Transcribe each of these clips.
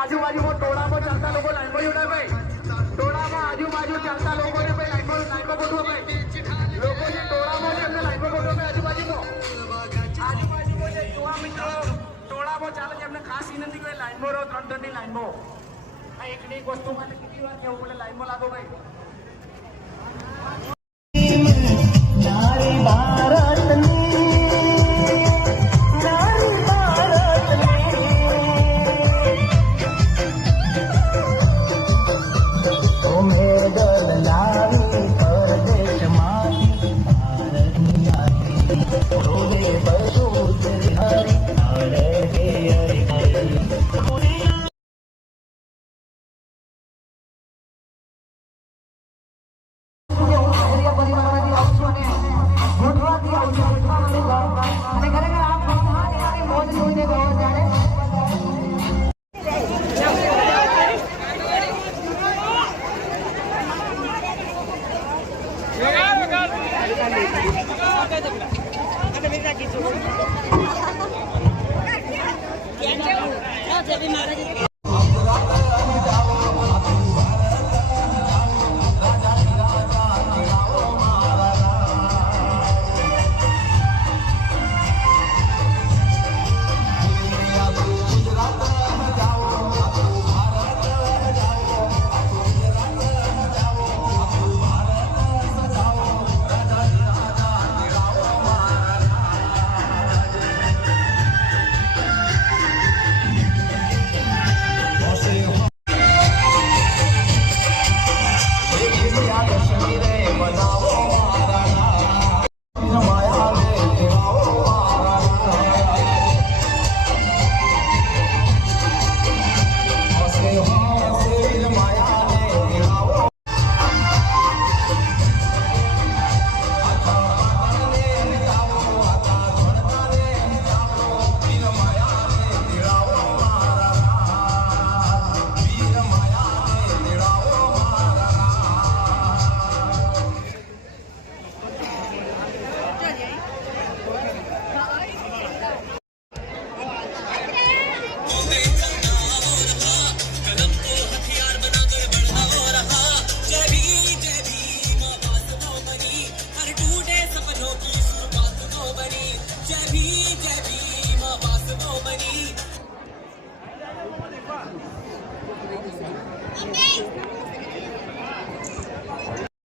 આજુબાજુમાં ટોળામાં ચાલતા લોકો લાઈનમાં જોડાય ભાઈ, ટોળામાં આજુબાજુ ચાલતા લોકોને ભાઈ લાઈનમાં ગોઠવો ભાઈ, લોકો જે ટોળામાં છે એમને લાઈનમાં ગોઠવો ભાઈ, આજુબાજુમાં જે યુવા મિત્રો ટોળામાં ચાલે છે એમને ખાસ વિનંતી કે લાઈનમાં રહો, 3 ની લાઈનમાં. આ એકની એક વસ્તુ માટે કેટલી વાર કહેવું પડે, લાઈનમાં લાગો ભાઈ.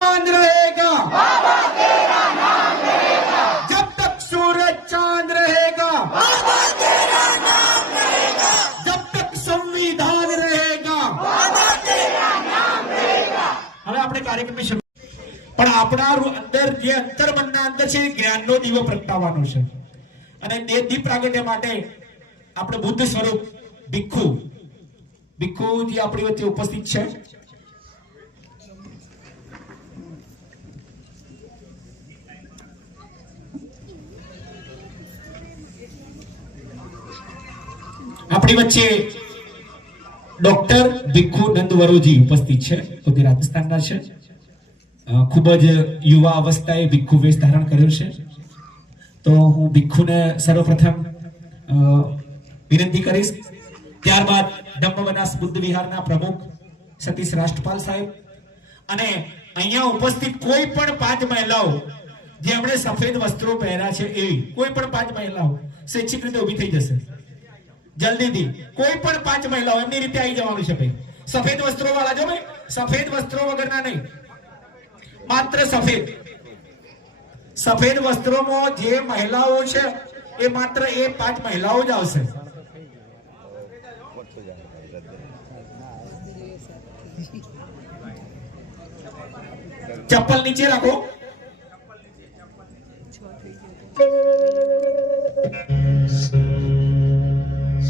चांद रहेगा, बाबा तेरा नाम रहेगा, जब तक सूरज चांद रहेगा, बाबा तेरा नाम रहेगा, जब तक संविधान रहेगा, बाबा तेरा नाम रहेगा. હવે આપણે કાર્યક્રમ પણ આપણા અંદર જે અંતર્મનના અંદર છે જ્ઞાનનો દીવો પ્રગટાવવાનો છે અને તે દીપ પ્રાગટ્ય માટે આપણે બુદ્ધ સ્વરૂપ ભિક્ષુ જે આપણી વચ્ચે ઉપસ્થિત છે. આપણી વચ્ચે ડોક્ટર ભિક્ષુ નંદવરોજી ઉપસ્થિત છે, તો તે રાજસ્થાનના છે. ખૂબ જ યુવા અવસ્થાએ ભિક્ષુ વેશ ધારણ કર્યો છે. તો હું ભિક્ષુને સર્વપ્રથમ વિનંતી કરીશ, ત્યારબાદ ડબ્બવનાસ બુદ્ધ વિહારના પ્રમુખ સતીશ રાષ્ટ્રપાલ સાહેબ અને અહીંયા ઉપસ્થિત કોઈ પણ 5 મહિલાઓ જેમણે સફેદ વસ્ત્રો પહેર્યા છે એવી કોઈ પણ 5 મહિલાઓ સ્વૈચ્છિક રીતે ઊભી થઈ જશે જલ્દીથી. કોઈ પણ 5 મહિલાઓ એમની રીતે આવી જવાનું છે ભાઈ. સફેદ વસ્ત્રો વાળા જો ભાઈ, સફેદ વસ્ત્રો વગરના નહીં, માત્ર સફેદ વસ્ત્રોમાં જે મહિલાઓ છે એ માત્ર એ 5 મહિલાઓ જ આવશે. ચપ્પલ નીચે રાખો.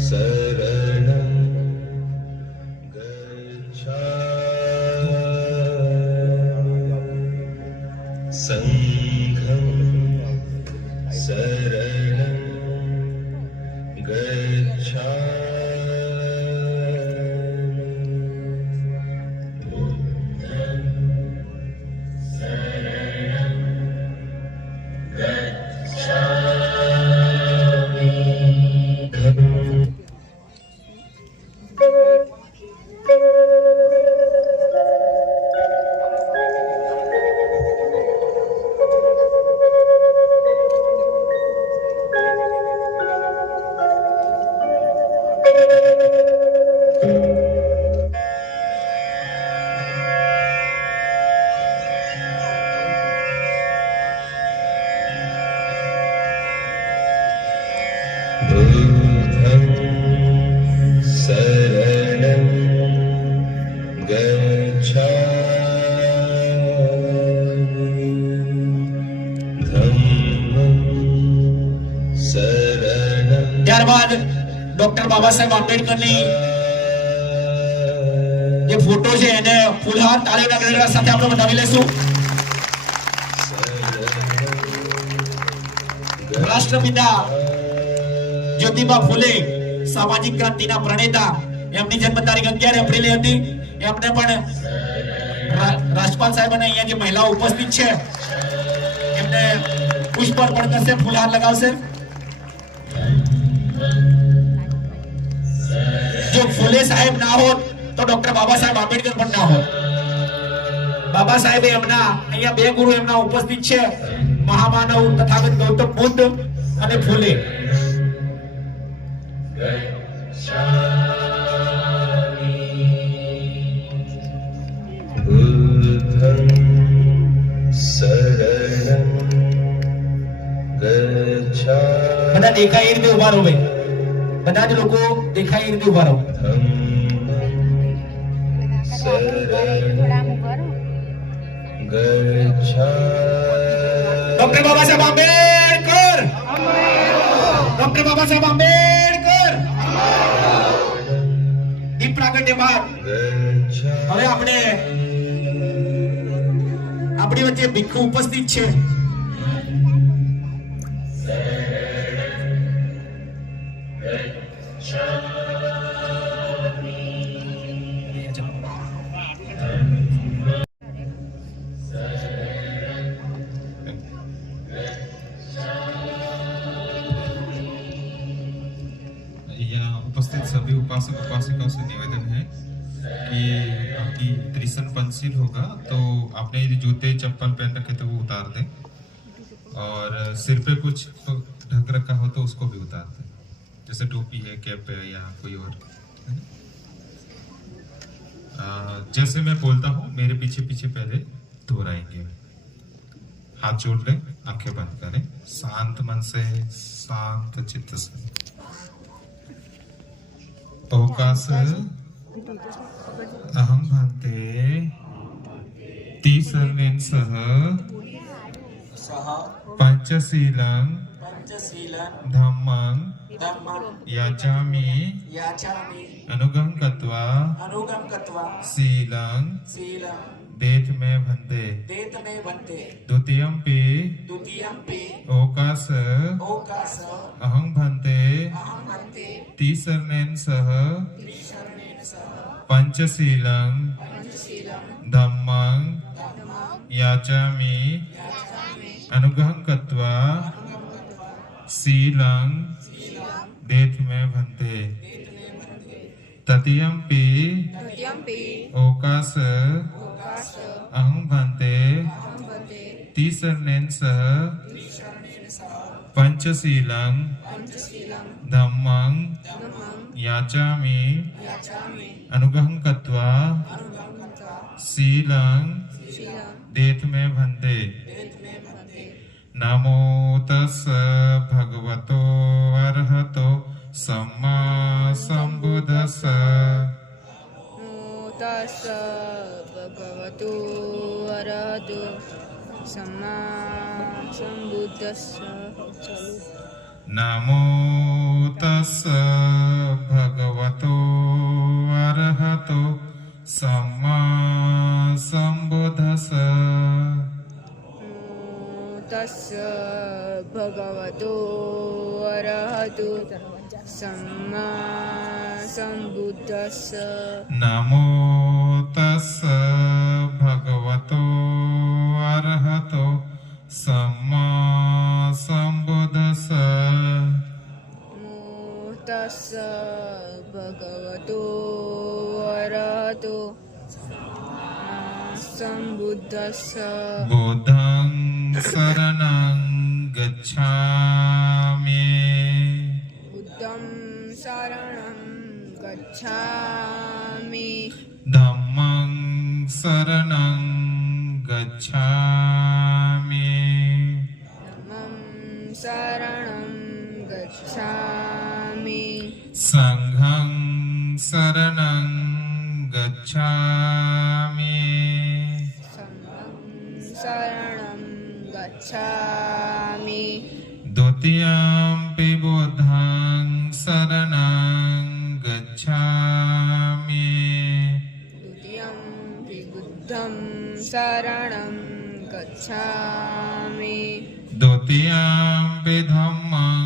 શરણં ગચ્છામિ સંઘં શરણં ગચ્છામિ બુદ્ધં શરણં ગચ્છામિ. बुद्धं शरणं गच्छामि धम्मं शरणं ત્યારબાદ ડોક્ટર બાબા સાહેબ આંબેડકરની જે ફોટો છે એને ફૂલહાર તાળીના ગણગણાટ સાથે આપણે બનાવી લેશું. રાષ્ટ્રપિતા જ્યોતિબા ફૂલે સામાજિક ક્રાંતિના પ્રણેતા, એમની જન્મ તારીખ 11 એપ્રિલે હતી. એમને પણ રાજપાલ સાહેબ અને અહીંયા જે મહિલાઓ ઉપસ્થિત છે એમને પુષ્પ અર્પણ કરશે, ફૂલહાર લગાવશે. જો ફૂલે સાહેબ ના હોત તો ડોક્ટર બાબા સાહેબ આંબેડકર પણ ના હોત. બાબા સાહેબ એમના અહીંયા બે ગુરુ એમના ઉપસ્થિત છે, મહામાનવ તથાગત ગૌતમ બુદ્ધ અને ફૂલે. बुद्धं शरणं गच्छामि બધા દેખાય એ રીતે ઉભા રહો ભાઈ, બધા જ લોકો દેખાય એ રીતે ઉભા રહો. Doctor Baba Saheb Ambedkar, doctor Baba Saheb Ambedkar. દીપ પ્રાગટ્ય બાદ હવે આપણે આપણી વચ્ચે ભિક્ષુ ઉપસ્થિત છે. यहाँ उपस्थित सभी उपासक उपासिकाओं से निवेदन है कि आपकी त्रिसन पंचशील होगा तो आपने ये जूते चप्पल पहन रखे थे वो उतार दें, और सिर पे कुछ तो ढक रखा हो तो उसको भी उतार दें, जैसे टोपी है, कैप है या कोई और. जैसे मैं बोलता हूँ मेरे पीछे पीछे पहले दोहराएंगे. हाथ जोड़ लें, आंखें बंद करें, शांत मन से, शांत चित्त से. अवकाश अहम भान्ते तीसर्णेन सह पंचशीलं धम्मं याचामि अनुगं कृत्वा शीलं देथ में भन्ते द्वितीयंपि अवकाश अहं भन्ते तीसर्णेन सह पंचशीलं धम्मं याचामि अनुगं कृत्वा शीलं देथ में भन्ते तृतीयंपि अवकाश अहं भन्ते तीसर्णेन सह पंचशीलं धम्मं याचामि अनुगं कृत्वा शीलं देथ में भन्ते. नमो तस् भगवतो अरहतो सम्मा संबुद्धस्स. तस् भगवतो अरहतो सम्मा संबुद्धस्स. नमो तस् भगवतो अरहतो सम्मा संबुद्धस्स. तस् भगवतो अरहतो सम्मा संबुद्धस्स. नमो तस् भगवतो अरहतो सम्मा संबुद्धस्स. तस् भगवतो अरहतो संबुद्धस्स. बुद्धं शरणं गच्छामि बुद्धं शरणं गच्छामि. धम्मं शरणं गच्छामि धम्मं शरणं गच्छामि. गच्छामि द्वितीयम्पि बुद्धं शरणं गच्छामि द्वितीयम्पि बुद्धं शरणं गच्छामि द्वितीयम्पि धम्मं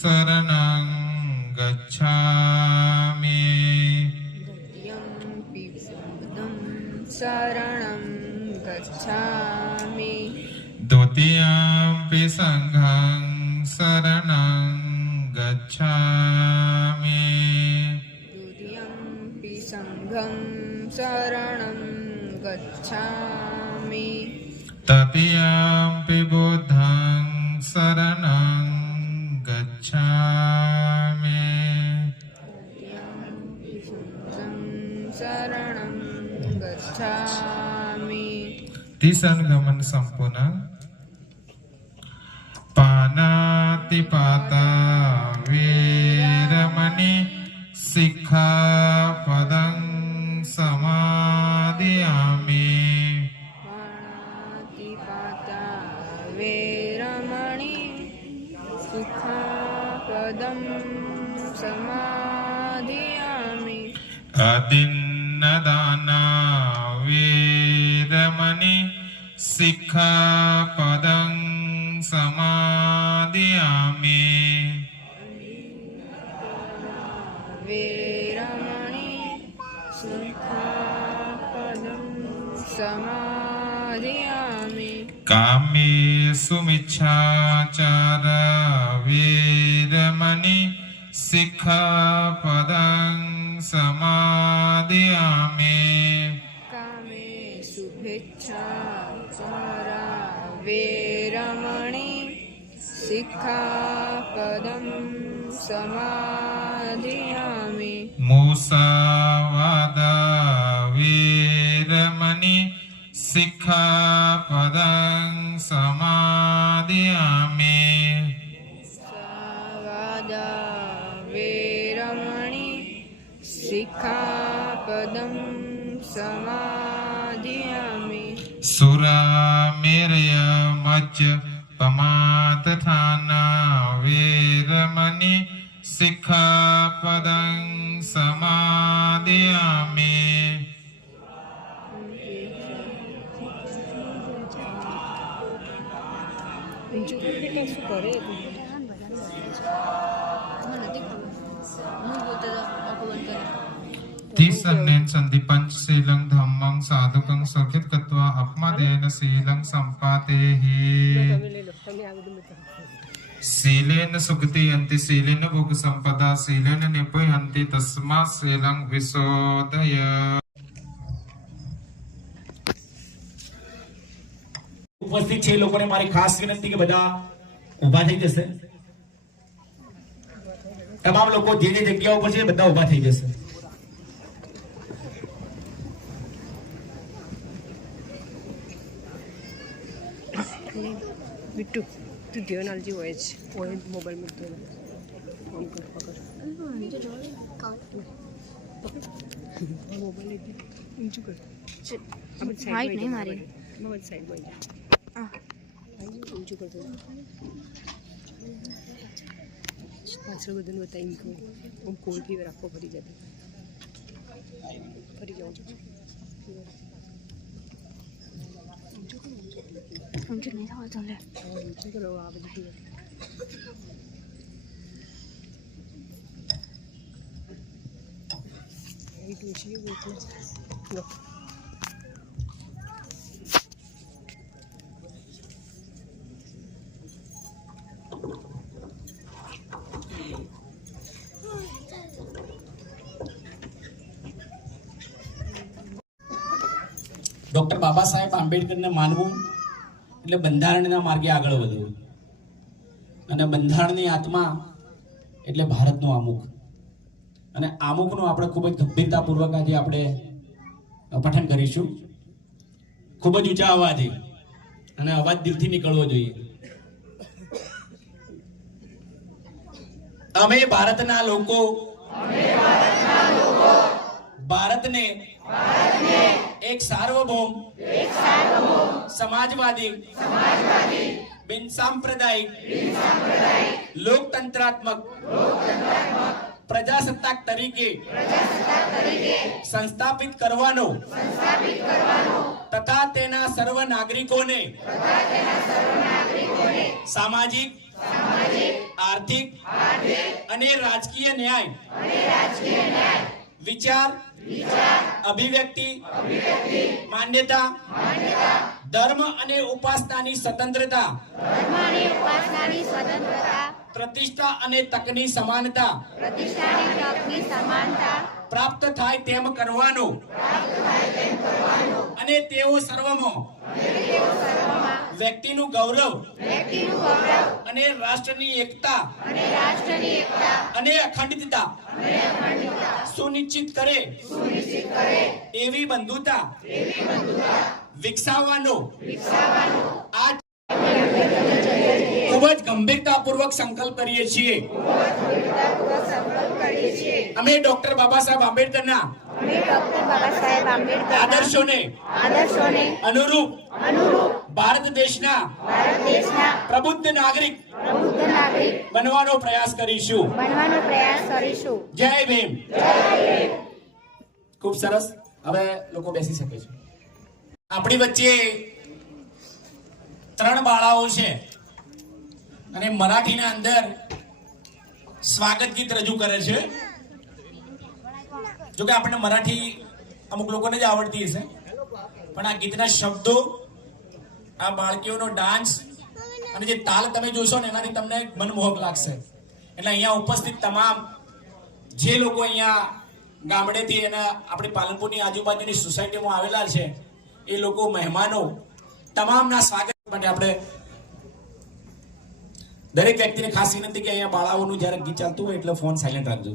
शरणं गच्छामि द्वितीयम्पि बुद्धं शरणं गच्छामि द्वितीयम्पि संघं शरणं गच्छामि द्वितीयम्पि सङ्घं शरणं गच्छामि तृतीयम्पि बुद्धं शरणं गच्छामि तृतीयम्पि सङ्घं शरणं गच्छामि तिसंगमन संपूर्ण पानातिपाता वेरमणि सिक्खापदं समादियामि पाणातिपाता वेरमणि सिक्खापदं समाधियामि अदिन्नदाना वेरमणि सिक्खापदं समादियामि वेरमणि सिक्खापदं समाधियामि कामेषु मिच्छाचारा वेरमणि सिक्खापदं समादियामि कामेषु भिक्षाचारा वेरमणि सिक्खापदं समाधियामि मुसावादा वेरमणि सिक्खापदं समादियामि सावादा वेरमणि सिक्खापदं समाधियामि सुरामेरय मज्ज पमादठाना वेरमणि सिक्खापदं समादियामि तिसन्नेन सन्ति पंचशीलं धम्मं साधुकं सुखित कृत्वा अपमादेन शीलं सम्पातेहि शीलेन सुगति यन्ति शीलेन भोग संपदा शीलेन निपयन्ति तस्मात् शीलं विशोधय ઉપસ્થિત છે એ લોકોને મારી ખાસ વિનંતી કે બધા ઊભા થઈ જશે તમામ લોકો જે જે જગ્યાઓ પર છે બધા ઊભા થઈ જશે बिट्टू तू ध्यान आलजी वॉच मोबाईल मध्ये फोन कर पकड मोबाईल ऊंचू कर हाइट नहीं मारी मोबाईल साइड में ऊंचू कर दो पाछળ બધાને બતાવી મૂકો આમ કોલ ફીવર આખો ફરી જાય ફરી જાઉં ऊंचो नहीं था चले ऊंचू કરો આ બધી એ દોશી બોલતો લો ડોક્ટર બાબા સાહેબ આંબેડકરને માનવું એટલે બંધારણના માર્ગે આગળ વધવું અને બંધારણની આત્મા એટલે ભારતનું આમુખ અને આમુખનું આપણે ખૂબ જ ગંભીરતાપૂર્વક આજે આપણે પઠન કરીશું ખૂબ જ ઊંચા અવાજે અને અવાજ દિલથી નીકળવો જોઈએ અમે ભારતના લોકો ભારતને एक सार्वभौम समाजवादी बिन सांप्रदायिक लोकतंत्रात्मक प्रजासत्ताक तरीके संस्थापित करवानो तथा तेना सर्व नागरिकोने सामाजिक आर्थिक અને રાજકીય ન્યાય વિચાર અભિવ્યક્તિ માન્યતા ધર્મ અને ઉપાસનાની સ્વતંત્રતા પ્રતિષ્ઠા અને તકની સમાનતા પ્રાપ્ત થાય તેમ કરવાનો અને તેઓ સર્વમાં વ્યક્તિનું ગૌરવ અને રાષ્ટ્રની એકતા અને અખંડિતતા સુનિશ્ચિત કરે એવી બંધુતા વિકસાવવાનો આ ખૂબ જ ગંભીરતાપૂર્વક સંકલ્પ કરીએ છીએ અમે ડોક્ટર બાબા સાહેબ આંબેડકરના આદર્શોને અનુરૂપ ભારત દેશના પ્રબુદ્ધ નાગરિક બનવાનો પ્રયાસ કરીશું જય ભીમ ખૂબ સરસ હવે લોકો બેસી શકે છે આપણી વચ્ચે 3 બાળાઓ છે અને મરાઠીના અંદર સ્વાગત ગીત રજૂ કરે છે જો કે આપણને મરાઠી અમુક લોકોને જ આવડતી હશે પણ આ ગીતના શબ્દો આ બાળકીઓનો ડાન્સ અને જે તાલ તમે જોશો ને એનાથી તમને મનમોહક લાગશે એટલે અહીંયા ઉપસ્થિત તમામ જે લોકો અહીંયા ગામડેથી અને આપણી પાલનપુરની આજુબાજુની સોસાયટીમાં આવેલા છે એ લોકો મહેમાનો તમામના સ્વાગત માટે આપણે દરેક વ્યક્તિને ખાસ વિનંતી કે અહીંયા બાળાઓનું જ્યારે ગીત ચાલતું હોય એટલે ફોન સાયલેન્ટ રાખજો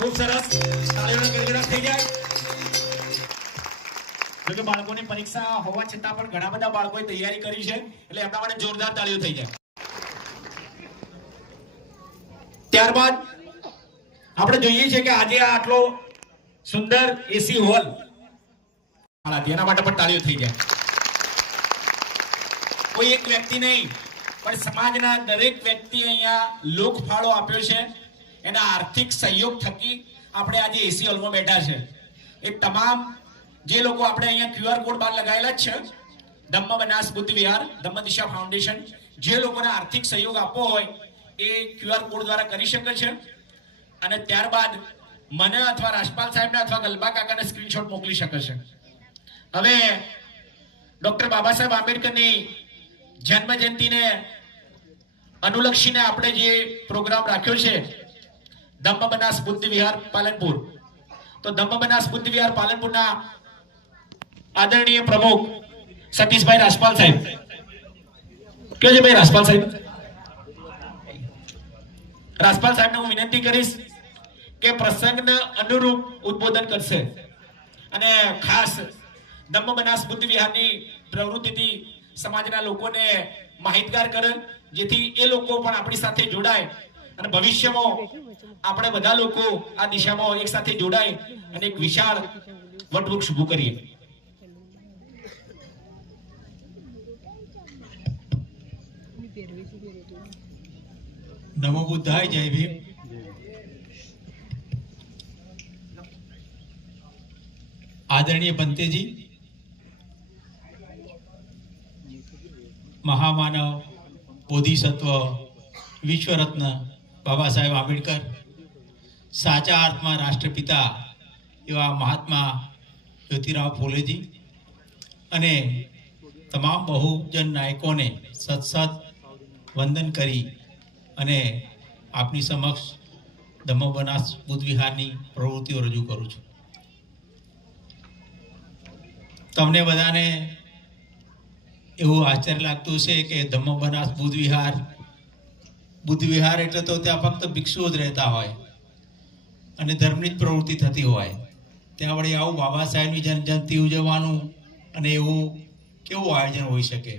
ખૂબ સરસ તાળીઓનો ગડગડાટ થઈ જાય જોકે બાળકોની પરીક્ષા હોવા છતાં પણ ઘણા બધા બાળકોએ તૈયારી કરી છે એટલે એમના માટે જોરદાર તાળીઓ થઈ જાય ત્યારબાદ આપણે જોઈએ છે કે આજે આ આટલો સુંદર એસી હોલ એના માટે પણ તાળીઓ થઈ જાય કોઈ એક વ્યક્તિ નહીં પણ સમાજના દરેક વ્યક્તિ અહીંયા લોક ફાળો આપ્યો છે એના આર્થિક સહયોગ થકી આપણે આજે એસી હોલમાં બેઠા છે એ તમામ જે લોકો આપણે અહીંયા QR કોડ બહાર લગાવેલા જ છે ધમ્મ બનાસ બુદ્ધ વિહાર ધમ્મ દિશા ફાઉન્ડેશન જે લોકોને આર્થિક સહયોગ આપવો હોય એ QR કોડ દ્વારા કરી શકે છે અને ત્યારબાદ મને અથવા રાજપાલ સાહેબને અથવા ગલબા કાકાને સ્ક્રીનશોટ મોકલી શકે છે હવે ડોક્ટર બાબા સાહેબ આંબેડકરની જન્મ જયંતિને અનુલક્ષીને આપણે જે પ્રોગ્રામ રાખ્યો છે ધમ્મ બનાસ બુદ્ધ વિહાર પાલનપુર તો ધમ્મ બનાસ બુદ્ધ વિહાર પાલનપુરના આદરણીય પ્રમુખ સતીશભાઈ રાસપાલ સાહેબ, કયો છે ભાઈ રાસપાલ સાહેબ? રાસપાલ સાહેબને હું વિનંતી કરીશ કે પ્રસંગને અનુરૂપ ઉદ્બોધન કરશે અને ખાસ ધમ્મ બનાસ બુદ્ધ વિહારની પ્રવૃત્તિથી સમાજના લોકોને માહિતગાર કરે, જેથી એ લોકો પણ આપણી સાથે જોડાય અને ભવિષ્યમાં આપણે બધા લોકો આ દિશામાં એક સાથે જોડાય અને એક વિશાળ વટવૃક્ષ ઊભું કરીએ. નમો બુદ્ધાય, જય ભીમ. આદરણીય પંતેજી, મહામાનવ, બોધિસત્વ, વિશ્વરત્ન બાબા સાહેબ આંબેડકર, સાચા અર્થમાં રાષ્ટ્રપિતા એવા મહાત્મા જ્યોતિરાવ ફૂલેજી અને તમામ બહુજન નાયકોને સતસત વંદન કરી અને આપની સમક્ષ ધમ્મ બનાસ બુદ્ધ વિહારની પ્રવૃત્તિઓ રજૂ કરું છું. તમને બધાને એવું આશ્ચર્ય લાગતું છે કે ધમ્મ બનાસ બુદ્ધ વિહાર એટલે તો ત્યાં ફક્ત ભિક્ષુઓ જ રહેતા હોય અને ધર્મની જ પ્રવૃત્તિ થતી હોય. ત્યાં વળી આવું બાબા સાહેબની જન્મજયંતિ ઉજવવાનું અને એવું કેવું આયોજન હોઈ શકે?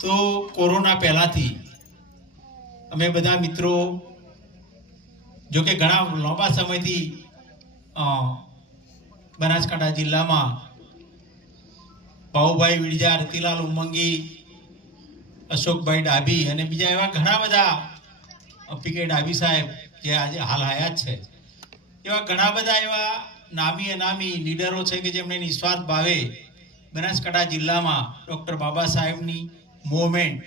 તો કોરોના પહેલાથી અમે બધા મિત્રો, જો કે ઘણા લાંબા સમયથી બનાસકાંઠા જિલ્લામાં બાઉભાઈ વિડજા, રતિલાલ ઉમંગી, અશોકભાઈ ડાભી અને બીજા એવા ઘણા બધા, પીકે ડાભી સાહેબ જે આજે હાલ હયાત છે, એવા ઘણા બધા એવા નામી અનામી લીડરો છે કે જેમણે નિસ્વાર્થ ભાવે બનાસકાંઠા જિલ્લામાં ડૉક્ટર બાબા સાહેબની મૂવમેન્ટ,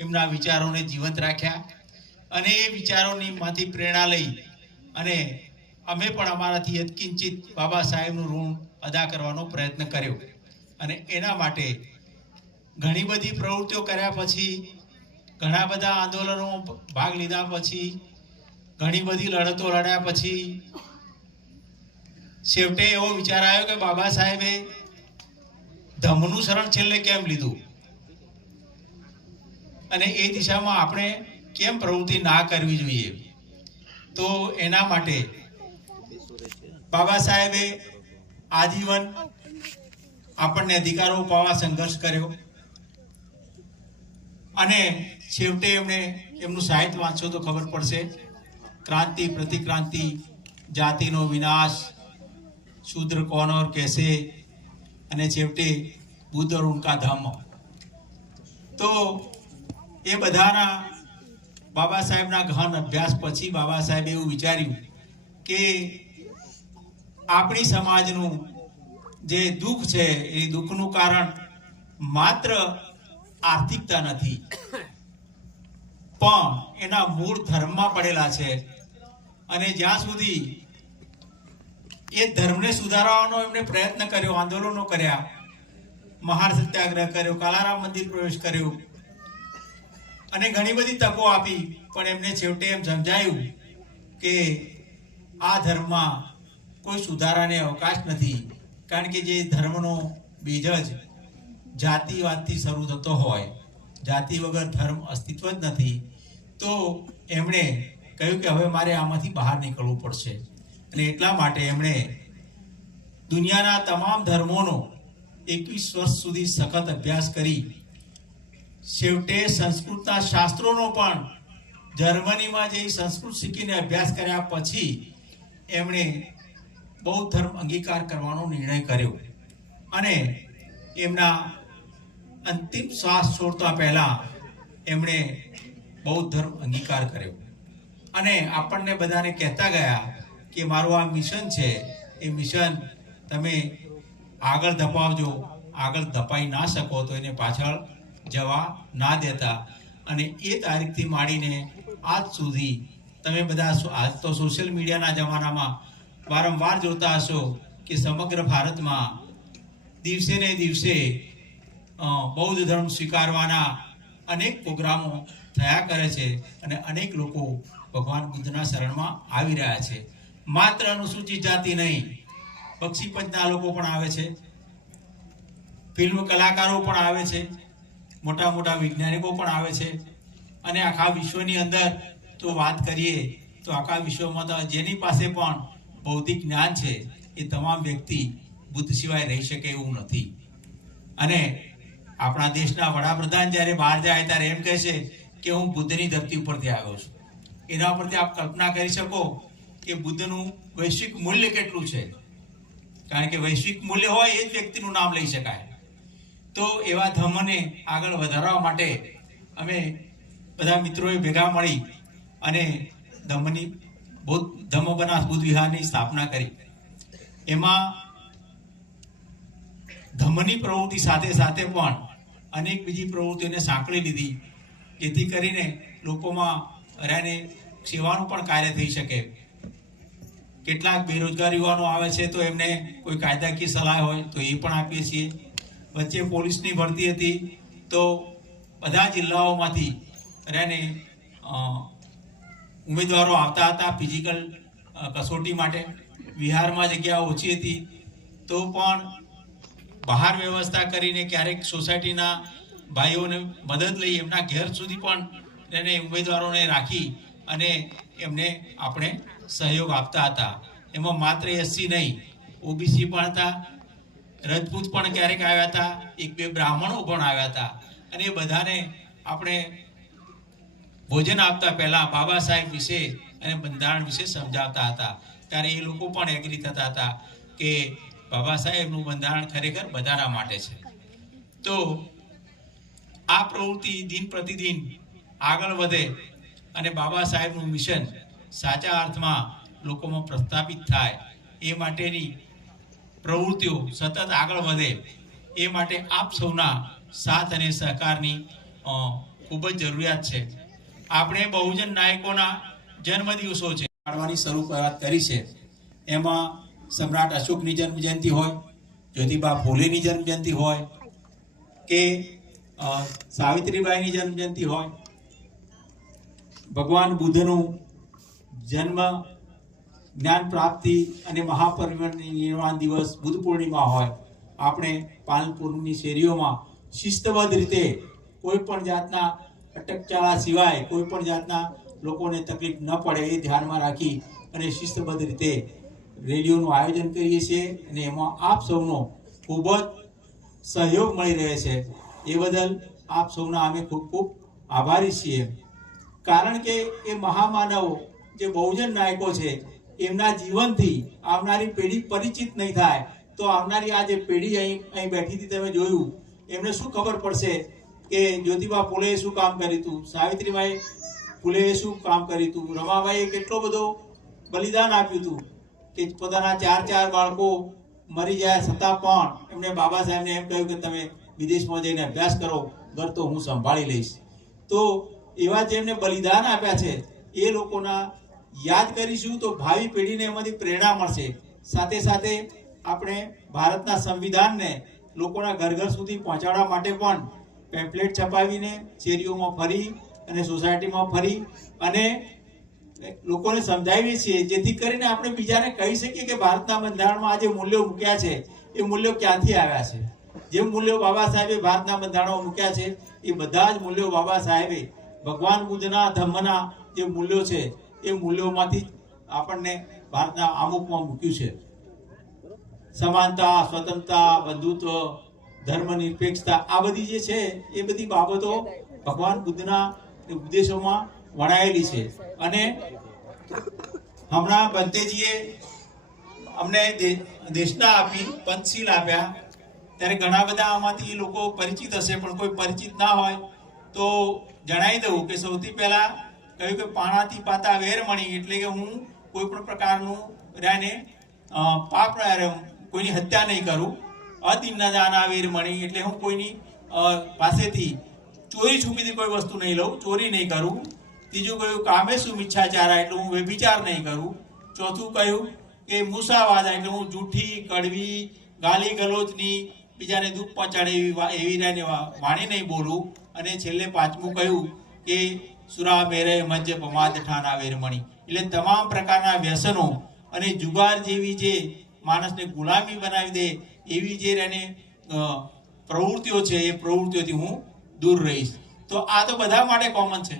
એમના વિચારોને જીવંત રાખ્યા અને એ વિચારોની માંથી પ્રેરણા લઈ અને અમે પણ અમારાથી યત્કિંચિત બાબા સાહેબનું ઋણ અદા કરવાનો પ્રયત્ન કર્યો. અને એના માટે ઘણી બધી પ્રવૃત્તિઓ કર્યા પછી, ઘણા બધા આંદોલનો ભાગ લીધા પછી, ઘણી બધી લડતો લડ્યા પછી છેવટે એવો વિચાર આવ્યો કે બાબા સાહેબે ધમ્મનું શરણ છેલ્લે કેમ લીધું અને એ દિશામાં આપણે કેમ પ્રવૃત્તિ ના કરવી જોઈએ. તો એના માટે બાબા સાહેબે આજીવન આપણને અધિકારો અપાવવા સંઘર્ષ કર્યો અને છેવટે એમણે એમનું સાહિત્ય વાંચો તો ખબર પડશે. ક્રાંતિ, પ્રતિક્રાંતિ, જાતિનો વિનાશ, શૂદ્ર કોણ ઓર कैसे અને છેવટે બુદ્ધ और उनका धम्म. તો એ બધાના બાબા સાહેબના ગહન અભ્યાસ પછી બાબા સાહેબે એવું વિચાર્યું કે આપણી સમાજનું જે દુઃખ છે એ દુઃખનું કારણ માત્ર આર્થિકતા નથી, પણ એના મૂળ ધર્મમાં પડેલા છે. અને જ્યાં સુધી એ ધર્મને સુધારવાનો એમણે પ્રયત્ન કર્યો, આંદોલનો કર્યા, મહાર સત્યાગ્રહ કર્યો, કાલારામ મંદિર પ્રવેશ કર્યો અને ઘણી બધી તકો આપી, પણ એમને છેવટે એમ સમજાયું કે આ ધર્મમાં કોઈ સુધારાને અવકાશ નથી, કારણ કે જે ધર્મનો બીજ જ જાતિવાદથી શરૂ થતો હોય, જાતિ વગર ધર્મ અસ્તિત્વ જ નથી. તો એમણે કહ્યું કે હવે મારે આમાંથી બહાર નીકળવું પડશે અને એટલા માટે એમણે દુનિયાના તમામ ધર્મોનો 21 વર્ષ સુધી સખત અભ્યાસ કરી છેવટે સંસ્કૃતના શાસ્ત્રોનો પણ જર્મનીમાં જઈ સંસ્કૃત શીખીને અભ્યાસ કર્યા પછી એમણે બૌદ્ધ ધર્મ અંગીકાર કરવાનો નિર્ણય કર્યો અને એમના અંતિમ શ્વાસ છોડતા પહેલા એમણે બૌદ્ધ ધર્મ અંગીકાર કર્યો અને આપણને બધાને કહેતા ગયા કે મારું આ મિશન છે, એ મિશન તમે આગળ ધપાવજો, આગળ ધપાઈ ના શકો તો એને પાછળ જવા ના દેતા. અને એ તારીખથી માંડીને આજ સુધી તમે બધા આજ તો સોશિયલ મીડિયાના જમાનામાં વારંવાર જોતા હશો કે સમગ્ર ભારતમાં દિવસે ને દિવસે બૌદ્ધ ધર્મ સ્વીકારવાના અનેક પ્રોગ્રામો થયા કરે છે અને અનેક લોકો ભગવાન બુદ્ધના શરણમાં આવી રહ્યા છે. માત્ર અનુસૂચિત જાતિ નહીં, બક્ષી પંચના લોકો પણ આવે છે, ફિલ્મ કલાકારો પણ આવે છે, મોટા મોટા વૈજ્ઞાનિકો પણ આવે છે. અને આખા વિશ્વની અંદર તો વાત કરીએ તો આખા વિશ્વમાં તો જેની પાસે પણ બૌદ્ધિક જ્ઞાન છે એ તમામ વ્યક્તિ બુદ્ધ સિવાય રહી શકે એવું નથી. અને આપણા દેશના વડાપ્રધાન જ્યારે બહાર જાય ત્યારે એમ કહે છે કે હું બુદ્ધની ધરતી ઉપરથી આવ્યો છું. એના પરથી આપ કલ્પના કરી શકો કે બુદ્ધનું વૈશ્વિક મૂલ્ય કેટલું છે. કારણ કે વૈશ્વિક મૂલ્ય હોય એ જ વ્યક્તિનું નામ લઈ શકાય. તો એવા ધર્મને આગળ વધારવા માટે અમે બધા મિત્રોએ ભેગા મળી અને ધમ્મ બનાસ બુદ્ધ વિહારની સ્થાપના કરી. એમાં ધમ્મની પ્રવૃત્તિ સાથે સાથે પણ અનેક બીજી પ્રવૃત્તિઓને સાંકળી લીધી, જેથી કરીને લોકોમાં રહીને સેવાનું પણ કાર્ય થઈ શકે. કેટલાક બેરોજગાર યુવાનો આવે છે તો એમને કોઈ કાયદાકીય સલાહ હોય તો એ પણ આપીએ છીએ. વચ્ચે પોલીસની ભરતી હતી તો બધા જિલ્લાઓમાંથી રહીને ઉમેદવારો આવતા હતા ફિઝિકલ કસોટી માટે. વિહારમાં જગ્યા ઓછી હતી તો પણ બહાર વ્યવસ્થા કરીને ક્યારેક સોસાયટીના ભાઈઓને મદદ લઈ એમના ઘેર સુધી પણ એને ઉમેદવારોને રાખી અને એમને આપણે સહયોગ આપતા હતા. એમાં માત્ર એસસી નહીં, ઓબીસી પણ હતા, રજપૂત પણ ક્યારેક આવ્યા હતા, એક બે બ્રાહ્મણો પણ આવ્યા હતા. અને એ બધાને આપણે ભોજન આપતા પહેલા બાબા સાહેબ વિશે અને બંધારણ વિશે સમજાવતા હતા. ત્યારે એ લોકો પણ એગ્રી થતા હતા કે બાબા સાહેબનું બંધારણ ખરેખર બધાના માટે છે. તો આ પ્રવૃત્તિ દિન પ્રતિદિન આગળ વધે અને બાબા સાહેબનું મિશન સાચા અર્થમાં લોકોમાં પ્રસ્થાપિત થાય એ માટેની પ્રવૃત્તિઓ સતત આગળ વધે એ માટે આપ સૌના સાથ અને સહકારની ખૂબ જ જરૂરિયાત છે. આપણે બહુજન નાયકોના જન્મદિવસો છે પાડવાની શરૂઆત કરી છે. એમાં સમ્રાટ અશોકની જન્મજયંતિ હોય, જ્યોતિબા ફૂલેની જન્મજયંતિ હોય કે સાવિત્રીબાઈની જન્મજયંતિ હોય, ભગવાન બુદ્ધનું જન્મ, જ્ઞાન પ્રાપ્તિ અને મહાપરિનિર્વાણ દિવસ બુદ્ધ પૂર્ણિમા હોય, આપણે પાલનપુરની શેરીઓમાં શિસ્તબદ્ધ રીતે કોઈ પણ જાતના અટકચાળા સિવાય કોઈ પણ જાતના લોકોને તકલીફ ન પડે એ ધ્યાનમાં રાખી અને શિસ્તબદ્ધ રીતે રેલીઓનું આયોજન કરીએ છીએ. અને એમાં આપ સૌનો ખૂબ જ સહયોગ મળી રહે છે. એ બદલ આપ સૌના અમે ખૂબ ખૂબ આભારી છીએ. કારણ કે એ મહામાનવો જે બહુજન નાયકો છે એમના જીવનથી આવનારી પેઢી પરિચિત નહીં થાય તો આવનારી આ જે પેઢી અહીં બેઠી હતી તમે જોયું, એમને શું ખબર પડશે કે જ્યોતિબા ફૂલેએ શું કામ કર્યું હતું, સાવિત્રીબાઈ ફૂલેએ શું કામ કર્યું હતું, રમાબાઈએ કેટલો બધો બલિદાન આપ્યું હતું કે પોતાના 4 બાળકો મરી જાય છતાં પણ એમને બાબા સાહેબને એમ કહ્યું કે તમે વિદેશમાં જઈને અભ્યાસ કરો, ઘર તો હું સંભાળી લઈશ. તો એવા જેમને બલિદાન આપ્યા છે એ લોકોના યાદ કરીશું તો ભાવિ પેઢીને એમાંથી પ્રેરણા મળશે. સાથે સાથે આપણે ભારતના સંવિધાનને લોકોના ઘર ઘર સુધી પહોંચાડવા માટે પણ પેમ્પલેટ છપાવીને શેરીઓમાં ફરી અને સોસાયટીમાં ફરી અને લોકોને સમજાવીએ છીએ, જેથી કરીને આપણે બીજાને કહી શકીએ કે ભારતના બંધારણમાં આ જે મૂલ્યો મૂક્યા છે એ મૂલ્યો ક્યાંથી આવ્યા છે. જે મૂલ્યો બાબા સાહેબે ભારતના બંધારણમાં મૂક્યા છે એ બધા જ મૂલ્યો બાબા સાહેબે ભગવાન બુદ્ધના ધમ્મના જે મૂલ્યો છે એ મૂલ્યોમાંથી આપણને ભારતના આમુખમાં મૂક્યું છે. સમાનતા, સ્વતંત્રતા, બંધુત્વ, ધર્મનિરપેક્ષતા, આ બધી જે છે એ બધી બાબતો ભગવાન બુદ્ધના ઉપદેશોમાં વણાયેલી છે. અને હમણાં બંતેજીએ અમને દેશના આપી પંચશીલ આપ્યા, ત્યારે ઘણા બધા આમાંથી લોકો પરિચિત હશે, પણ કોઈ પરિચિત ના હોય તો જણાવી દઉં કે સૌથી પહેલા કહ્યું કે પાણાથી પાતા વેરમણી, એટલે કે હું કોઈ પણ પ્રકારનું રાને પાપ કોઈની હત્યા નહીં કરું. અદિન્નદાના વેરમણી, એટલે હું કોઈની પાસેથી ચોરી છુપીથી કોઈ વસ્તુ નહીં લઉં, ચોરી નહીં કરું. ત્રીજું કહ્યું કામેસુ મિચ્છાચારા, એટલે હું વ્યભિચાર નહીં કરું. ચોથું કહ્યું કે મુસાવાદા, એટલે હું જૂઠી, કડવી, ગાલી ગલોચની, બીજાને દુઃખ પહોંચાડે એવી વાણી નહીં બોલું. અને છેલ્લે પાંચમું કહ્યું કે સુરા મેરે મજ્જ પમાદ ઠાના વેરમણી, એટલે તમામ પ્રકારના વ્યસનો અને જુગાર જેવી જે માણસને ગુલામી બનાવી દે એવી જે એને પ્રવૃત્તિઓ છે એ પ્રવૃત્તિઓથી હું દૂર રહીશ. તો આ તો બધા માટે કોમન છે.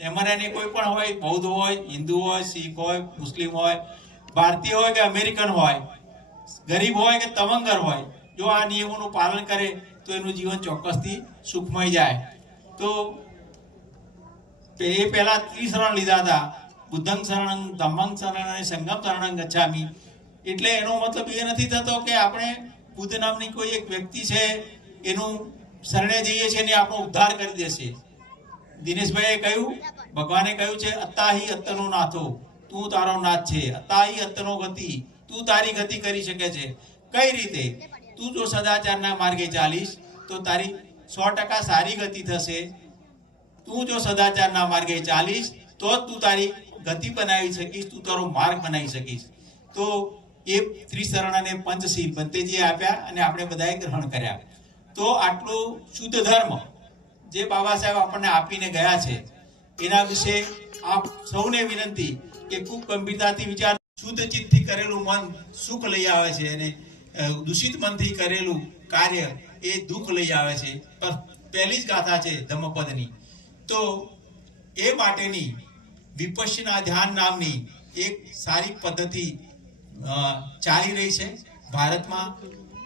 એમાં એને કોઈ પણ હોય, બૌદ્ધ હોય, હિન્દુ હોય, શીખ હોય, મુસ્લિમ હોય, ભારતીય હોય કે અમેરિકન હોય, ગરીબ હોય કે તવંગર હોય, જો આ નિયમોનું પાલન કરે તો એનું જીવન ચોક્કસથી સુખમય જાય. તો એ પહેલા ત્રિશરણ લીધા હતા, બુદ્ધં શરણં, ધમ્મં શરણં અને સંઘં શરણં ગચ્છામિ. એટલે એનો મતલબ એ નથી થતો કે આપણે બુદ્ધ નામની કોઈ એક વ્યક્તિ છે એનું શરણે જઈએ છીએ ને આપણો ઉદ્ધાર કરી દેશે. દિનેશભાઈએ કહ્યું, ભગવાને કહ્યું છે, અત્તાહી અત્તનો નાથો, તું તારો નાથ છે. અત્તાહી અત્તનો ગતિ, તું તારી ગતિ કરી શકે છે. કઈ રીતે? તું જો સદાચારના માર્ગે ચાલીશ તો તારી 100% સારી ગતિ થશે. તું જો સદાચારના માર્ગે ચાલીશ તો જ તું તારી ગતિ બનાવી શકીશ, તું તારો માર્ગ બનાવી શકીશ. તો એ ત્રિશરણ અને પંચશીલ બંતેજીએ આપ્યા અને આપણે બધાએ ગ્રહણ કર્યા. તો આટલું શુદ્ધ ધર્મ જે બાબા સાહેબ આપણને આપીને ગયા છે એના વિશે આપ સૌને વિનંતી કે ખૂબ ગંભીરતાથી વિચાર. શુદ્ધ ચિત્તથી કરેલું મન સુખ લઈ આવે છે અને દૂષિત મનથી કરેલું કાર્ય એ દુઃખ લઈ આવે છે. પણ પહેલી જ ગાથા છે ધમ્મપદની. તો એ માટેની વિપશ્યના ધ્યાન નામની એક સારી પદ્ધતિ ચાલી રહી છે ભારતમાં.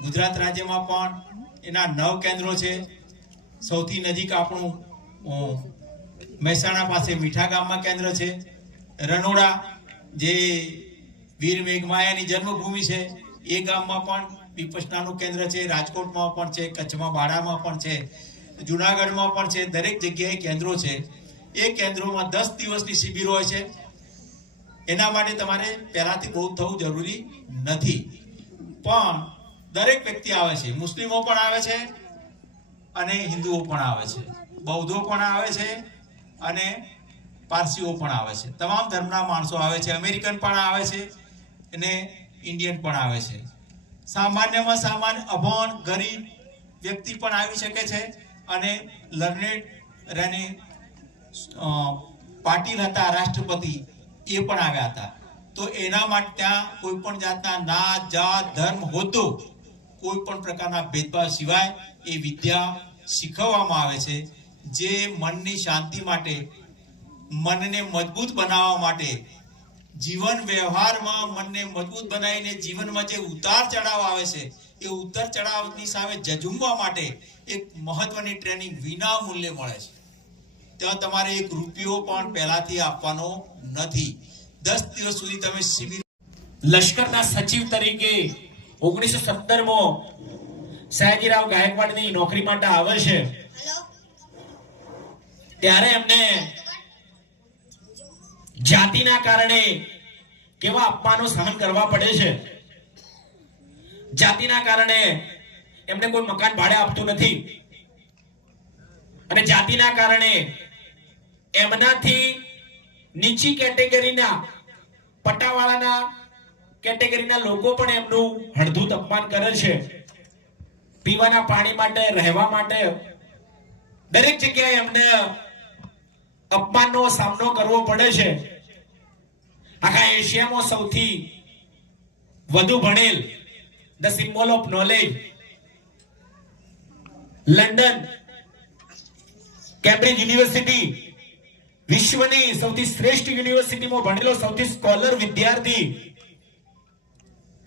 ગુજરાત રાજ્યમાં પણ એના 9 કેન્દ્રો છે. સૌથી નજીક આપણું મહેસાણા પાસે મીઠા ગામમાં કેન્દ્ર છે. રણોડા જે વીર મેઘમાયાની જન્મભૂમિ છે એ ગામમાં પણ વિપશ્યનાનું કેન્દ્ર છે. રાજકોટમાં પણ છે, કચ્છમાં બાડામાં પણ છે, જુનાગઢમાં પણ છે. દરેક જગ્યાએ કેન્દ્રો છે. એ કેન્દ્રોમાં 10 દિવસની શિબિર હોય છે. એના માટે તમારે પહેલાથી બહુ થવું જરૂરી નથી. પણ દરેક વ્યક્તિ આવે છે. મુસ્લિમો પણ આવે છે અને હિન્દુઓ પણ આવે છે, બૌદ્ધો પણ આવે છે અને પારસીઓ પણ આવે છે. તમામ ધર્મના માણસો આવે છે. અમેરિકન પણ આવે છે અને ઇન્ડિયન પણ આવે છે. સામાન્યમાં સામાન્ય અભણ ગરીબ વ્યક્તિ પણ આવી શકે છે અને લર્નેડ અને પાટીલ હતા રાષ્ટ્રપતિ, એ પણ આવ્યા હતા. તો એના માટે ત્યાં કોઈ પણ જાતના નાત, જાત, ધર્મ, હોદ્દો, કોઈ પણ પ્રકારના ભેદભાવ સિવાય એ વિદ્યા શીખવવામાં આવે છે. જે મનની શાંતિ માટે, મનને મજબૂત બનાવવા માટે, જીવન વ્યવહારમાં મનને મજબૂત બનાવીને જીવનમાં જે ઉતાર ચઢાવ આવે છે એ ઉતાર ચઢાવની સામે ઝઝૂમવા માટે એક મહત્વની ટ્રેનિંગ વિના મૂલ્યે મળે છે. ત્યાં તમારે 1 રૂપિયો પણ પહેલાથી આપવાનો નથી. 10 દિવસ સુધી તમે શિબિર. લશ્કરના સચિવ તરીકે 1917માં સયાજીરાવ ગાયકવાડની નોકરી માટે આવે છે. ત્યારે એમને જાતિના કારણે કેવા અપમાનો સહન કરવા પડે છે. જાતિના કારણે એમને કોઈ મકાન ભાડે આપતું નથી અને જાતિના કારણે એમનાથી નીચી કેટેગરીના પટાવાળાના કેટેગરીના લોકો પણ એમનું હળધૂત અપમાન કરે છે. પીવાના પાણી માટે, રહેવા માટે દરેક જગ્યાએ એમને અપમાનનો સામનો કરવો પડે છે. આખા એશિયામાં સૌથી વધુ ભણેલ, the symbol of knowledge, London Cambridge university, વિશ્વની સૌથી શ્રેષ્ઠ યુનિવર્સિટીમાં ભણેલો સૌથી સ્કોલર વિદ્યાર્થી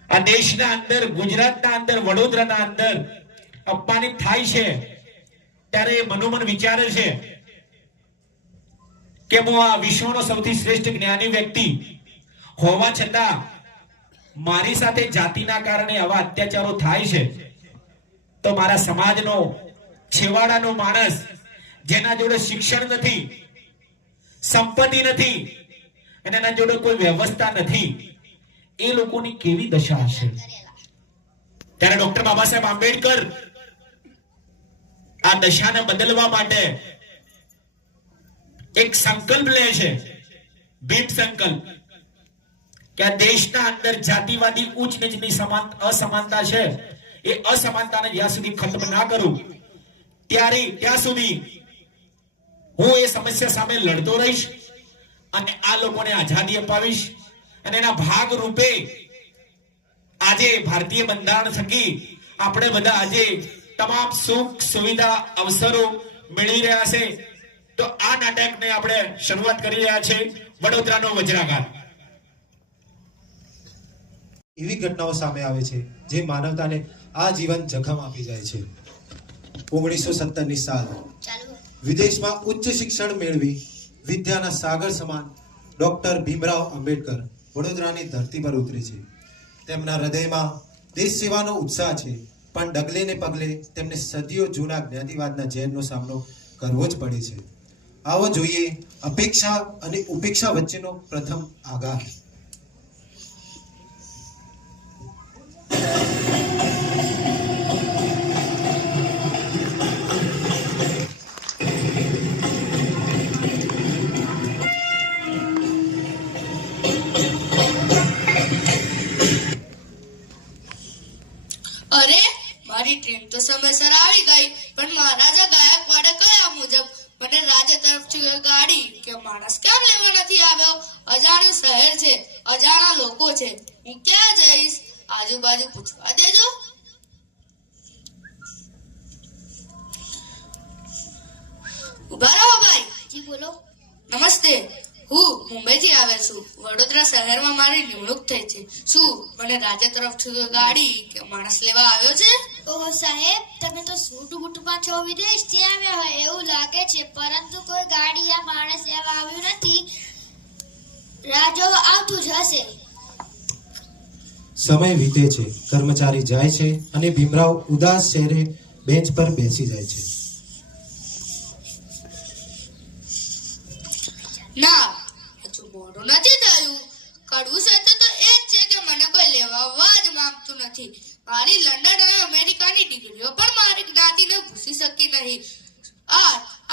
આ દેશના અંદર, ગુજરાતના અંદર, વડોદરાના અંદર અપમાનિત થાય છે. ત્યારે મનોમન વિચારે છે કે હું આ વિશ્વનો સૌથી શ્રેષ્ઠ જ્ઞાની વ્યક્તિ હોવા છતાં મારી સાથે જાતિના કારણે આવા અત્યાચારો થાય છે, તો મારા સમાજનો છેવાડાનો માણસ જેના જોડે શિક્ષણ નથી, સંપત્તિ નથી અને એના જોડે કોઈ વ્યવસ્થા નથી, એ લોકોની કેવી દશા હશે? ત્યારે ડોક્ટર બાબા સાહેબ આંબેડકર આ દશાને બદલવા માટે એક સંકલ્પ લે છે, ભીમ સંકલ્પ, કે આ દેશના અંદર જાતિવાદી ઉચ્ચ નીચની અસમાનતા છે, એ અસમાનતાને જ્યાં સુધી ખતમ ના કરું ત્યાં સુધી હું એ સમસ્યા સામે લડતો રહીશ અને આ લોકોને આઝાદી અપાવીશ અને એના ભાગ રૂપે આજે ભારતીય બંધારણ થકી આપણે બધા આજે તમામ સુખ સુવિધા અવસરો મેળવી રહ્યા છે. તો આ નાટકને આપણે શરૂઆત કરી રહ્યા છે વડોદરાનો વજ્રાઘાત. એવી ઘટનાઓ સામે આવે છે જે માનવતાને આજીવન જખમ આપી જાય છે. 1917ની સાલ વિદેશમાં ઉચ્ચ શિક્ષણ મેળવી વિદ્યાના સાગર સમાન ડોક્ટર ભીમરાવ આંબેડકર વડોદરાની ધરતી પર ઉતરે છે. તેમના હૃદયમાં દેશ સેવાનો ઉત્સાહ છે, પણ ડગલે ને પગલે તેમને સદીઓ જૂના જ્ઞાતિવાદના ઝેરનો સામનો કરવો જ પડે છે. આવો જોઈએ અપેક્ષા અને ઉપેક્ષા વચ્ચેનો પ્રથમ આગાહ. અરે મારી ટ્રેન તો સમયસર આવી ગઈ, પણ મહારાજા ગાયકવાડે કયા મુજબ મને રાજ્ય તરફથી ગાડી કે માણસ કેમ લેવા નથી આવ્યો? અજાણ્યું શહેર છે, અજાણા લોકો છે, હું ક્યાં જઈશ? આજુબાજુ પૂછવા દેજો. ઉભા રહો ભાઈ. જી બોલો. નમસ્તે, હું મુંબઈથી આવ્યો છું. વડોદરા શહેરમાં મારી નિમણૂક થઈ છે. શું મને રાજ્ય તરફથી ગાડી કે માણસ લેવા આવ્યો છે? ઓહો સાહેબ, તમે તો સૂટ બૂટમાં છો, વિદેશથી આવ્યા હોય એવું લાગે છે, પરંતુ કોઈ ગાડી યા માણસ લેવા આવ્યું નથી. રાજો આવતું જ હશે. સમય વીતે છે, કર્મચારી જાય છે અને ભીમરાવ ઉદાસ ચહેરે બેન્ચ પર બેસી જાય છે. ના, હજુ મોડું નથી થયું. કડવું સત્ય તો એ જ છે કે મને કોઈ લેવા જ માંગતું નથી. મારી લંડન અને અમેરિકાની ડિગ્રીઓ પણ મારી જ્ઞાતિને ભૂસી શકી નહીં.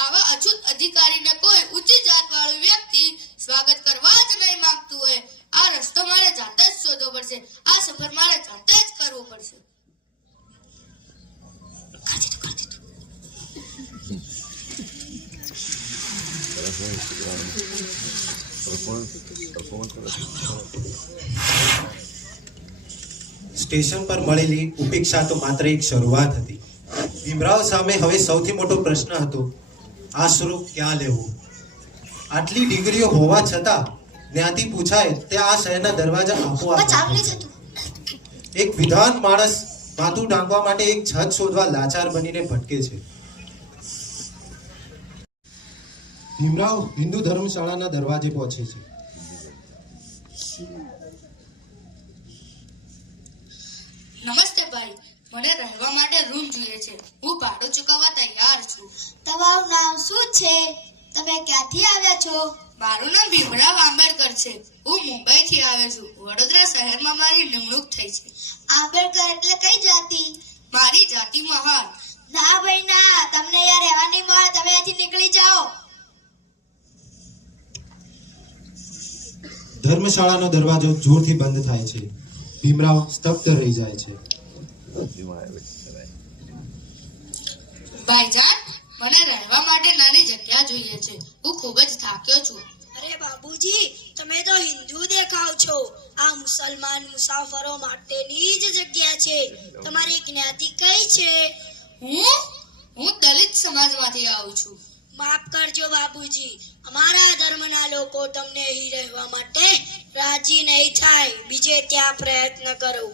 આવા અછૂત અધિકારીને કોઈ ઉચ્ચ જાતવાળો વ્યક્તિ સ્વાગત કરવા જ નહીં માંગતું હોય. આ રસ્તો મારે જાતે જ શોધવો પડશે. આ સફર મારે જાતે જ કરવું પડશે. સ્ટેશન પર મળેલી ઉપેક્ષા તો માત્ર એક શરૂઆત હતી. ભીમરાવ સામે હવે સૌથી મોટો પ્રશ્ન હતો, આશરો ક્યાં લેવો? આટલી ડિગ્રીઓ હોવા છતાં જ્ઞાતિ પૂછાય તે આ શહેરના દરવાજા આપોઆપ. એક વિદ્વાન માણસ માથું ઢાંકવા માટે એક છત શોધવા લાચાર બનીને ભટકે છે. ભીમરાવ હિન્દુ ધર્મશાળાના દરવાજે પહોંચે છે. નમસ્તે ભાઈ, મને રહેવા માટે રૂમ જોઈએ છે. હું ભાડું ચૂકવવા તૈયાર છું. તમારું નામ શું છે? તમે ક્યાંથી આવ્યા છો? મારું નામ ભીમરાવ આંબેડકર છે. હું મુંબઈથી આવ્યો છું. વડોદરા શહેરમાં મારી નિમણૂક થઈ છે. આંબેડકર એટલે કઈ જાતિ? મારી જાતિ મહાર. ના ભાઈ ના, તમને યાર રહેવા નહીં મળે. તમે અહીંથી નીકળી જાઓ. ધર્મશાળાનો દરવાજો જોરથી બંધ થાય છે. ભીમરાવ સ્તબ્ધ રહી જાય છે. ભાઈજાન, મને રહેવા માટે નાની જગ્યા જોઈએ છે. હું ખૂબ જ થાક્યો છું. અરે બાબુજી, તમે તો હિન્દુ દેખાવ છો. આ મુસલમાન મુસાફરો માટેની જ જગ્યા છે. તમારી જ્ઞાતિ કઈ છે? હું દલિત સમાજમાંથી આવું છું. માફ કરજો બાબુજી, અમારા ધર્મના લોકો તમને અહીં રહેવા માટે રાજી નહીં થાય. બીજે ત્યાં પ્રયત્ન કરો.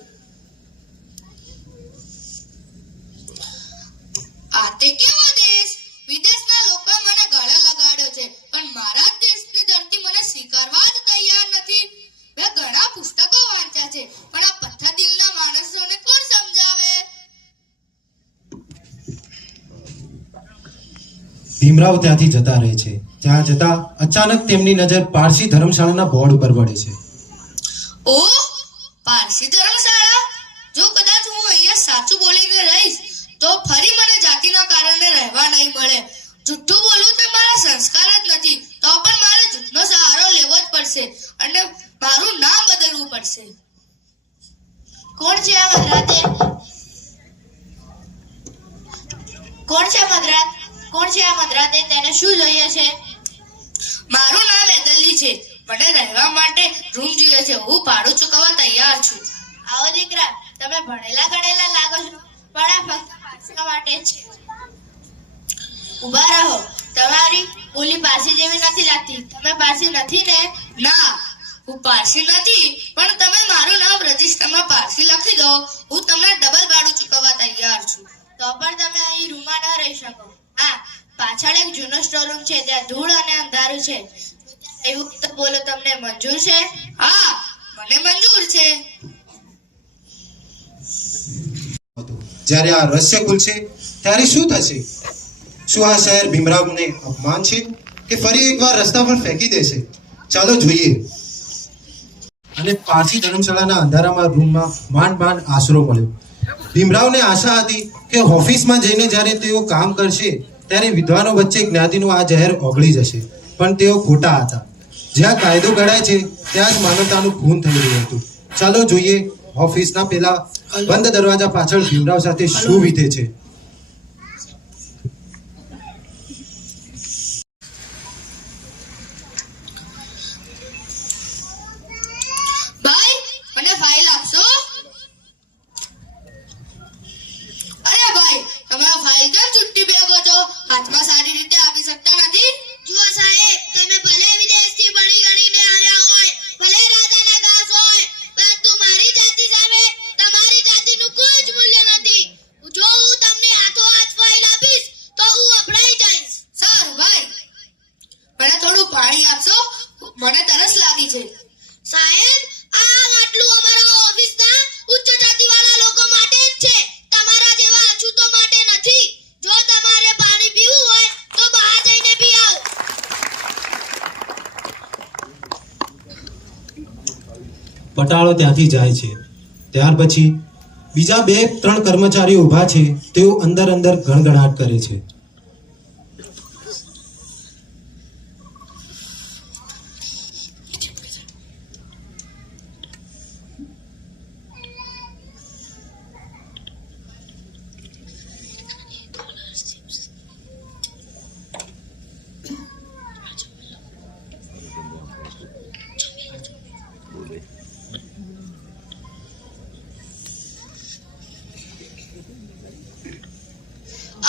આ તે કેવો દેશ? વિદેશના લોકોએ મને ગળે લગાડ્યો છે, પણ મારા જ દેશની ધરતી મને સ્વીકારવા જ તૈયાર નથી. મેં ઘણા પુસ્તકો વાંચ્યા છે, પણ આ પથ્થર દિલના માણસોને કોણ સમજાવે? ભીમરાવ ત્યાંથી જતા રહે છે. ત્યાં જતા અચાનક તેમની નજર પારસી ધર્મશાળાના બોર્ડ ઉપર પડે છે. ઓ, પારસી ધર્મશાળા! જો કદાચ હું અહીંયા સાચું બોલીને રહીશ તો ફરી મને જાતિના કારણે રહેવા નહીં મળે. જુઠ્ઠું બોલવું તો મારા સંસ્કાર જ નથી, તો પણ મારે જૂઠનો સહારો લેવો જ પડશે અને મારું નામ બદલવું પડશે. કોણ છે આ મધરાતે? કોણ છે મધરાત? કોણ છે આ મધરાતે? તેને શું જોઈએ છે? મારું નામ એદલજી છે. મને રહેવા માટે રૂમ જોઈએ છે. હું ભાડું ચૂકવવા તૈયાર છું. આવો દીકરા, તમે ભણેલા ગણેલા લાગો છો, પણ આ ફક્ત પારસી માટે જ છે. ઊભા રહો, તમારી બોલી પારસી જેવી નથી લાગતી. તમે પારસી નથી ને? ના, હું પારસી નથી, પણ તમે મારું નામ રજિસ્ટરમાં પારસી લખી દો. હું તમને ડબલ ભાડું ચૂકવવા તૈયાર છું. તો પણ તમે અહીં રૂમમાં ન રહી શકો. હા, પાછળ એક જૂનો સ્ટોર રૂમ છે, ત્યાં ધૂળ અને અંધારું છે. એવું તો બોલો, તમને મંજૂર છે? હા, મને મંજૂર છે. જ્યારે આ રહસ્ય ખુલશે ત્યારે શું થશે? શું આ શહેર ભીમરાવને અપમાન છે કે ફરી એકવાર રસ્તા પર ફેંકી દેશે? ચાલો જોઈએ. અને પારસી ધર્મશાળાના અંધારામાં રૂમમાં માંડ આશરો મળ્યો. ભીમરાવને આશા હતી કે ઓફિસમાં જઈને જ્યારે તેઓ કામ કરશે ત્યારે વિદ્વાનો વચ્ચે જ્ઞાતિનું આ ઝેર ઓગળી જશે, પણ તેઓ ખોટા હતા. જ્યાં કાયદો ઘડાય છે ત્યાં જ માનવતાનું ખૂન થઈ રહ્યું હતું. ચાલો જોઈએ ઓફિસના પેલા બંધ દરવાજા પાછળ ભીમરાવ સાથે શું વીતે છે. ભાઈ, મને ફાઇલ આપશો? અરે ભાઈ, તમે આ ફાઇલ કેમ છૂટી બેગો છો? હાથમાં સારી રીતે આપી શકતા નથી? જુઓ સાહેબ, તમે ભલે વિદેશથી ભણી ગણીને આવ્યા હોય, ભલે રાજાના દાસ હોય, પરંતુ મારી જાતિ સામે તમારી જાતિનું કોઈ જ મૂલ્ય નથી. જો હું તમને હાથોહાથ ફાઇલ આપીશ તો હું અભડાઈ જઈશ. સારું ભાઈ, મને થોડું પાણી આપશો? મને તરસ લાગી છે. સાહેબ, આ માટલું અમારા ઓફિસના ઉચ્ચ જાતિવાળા લોકો માટે જ છે, તમારા જેવા અછૂતો માટે નથી. જો તમારે પાણી પીવું હોય તો બહાર જઈને પી આવો. પટાળો ત્યાંથી જાય છે. ત્યાર પછી બીજા 2-3 કર્મચારીઓ ઊભા છે. તેઓ અંદર ગણગણાટ કરે છે.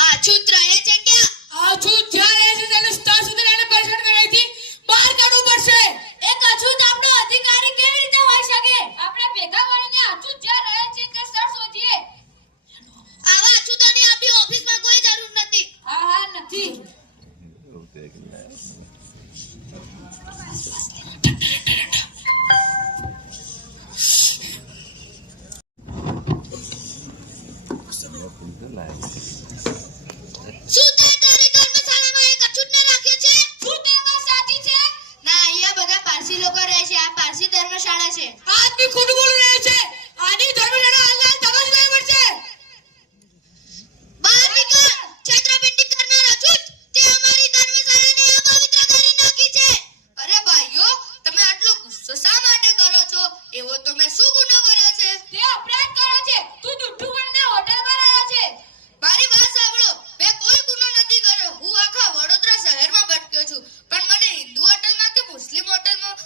આ છૂત રહે છે ક્યાં? આ છૂત જ્યાં રહે છે તેને સ્ટાર સુધી એને પરેશાન કરાઈથી બહાર કાઢવું પડશે. એક અછૂત આપણો અધિકારી કેવી રીતે હોઈ શકે? આપણે ભેગા મળીને અછૂત જ્યાં રહે છે તે સ્થળ શોધીએ. આવા અછૂતોની આપણી ઓફિસમાં કોઈ જરૂર નથી. હા નથી. શું તે તારી ધર્મશાળામાં એક અછૂતને રાખ્યો છે? શું તે વાત સાચી છે? ના, અહીંયા બધા પારસી લોકો રહે છે. આ પારસી ધર્મશાળા છે. આદમી ખોટું બોલી રહ્યો છે. આની ધર્મશાળા હાલના તપાસ કરવી પડશે. બહાર નીકળ, છેતરપિંડી કરનાર અછૂત! તે અમારી ધર્મશાળાને અપવિત્ર કરી નાખી છે. અરે ભાઈઓ, તમે આટલો ગુસ્સો શા માટે કરો છો? એવો તો મેં શું ગુનો કર્યો છે? તે અપરાધ કર્યો છે. તું જુઠ્ઠું બનીને હોટલમાં રહ્યો છે. મારી વાત સાંભળો, મેં કોઈ ગુનો નથી કર્યો. હું આખા વડોદરા શહેરમાં ભટક્યો છું, પણ મને હિન્દુ હોટલમાં કે મુસ્લિમ હોટલમાં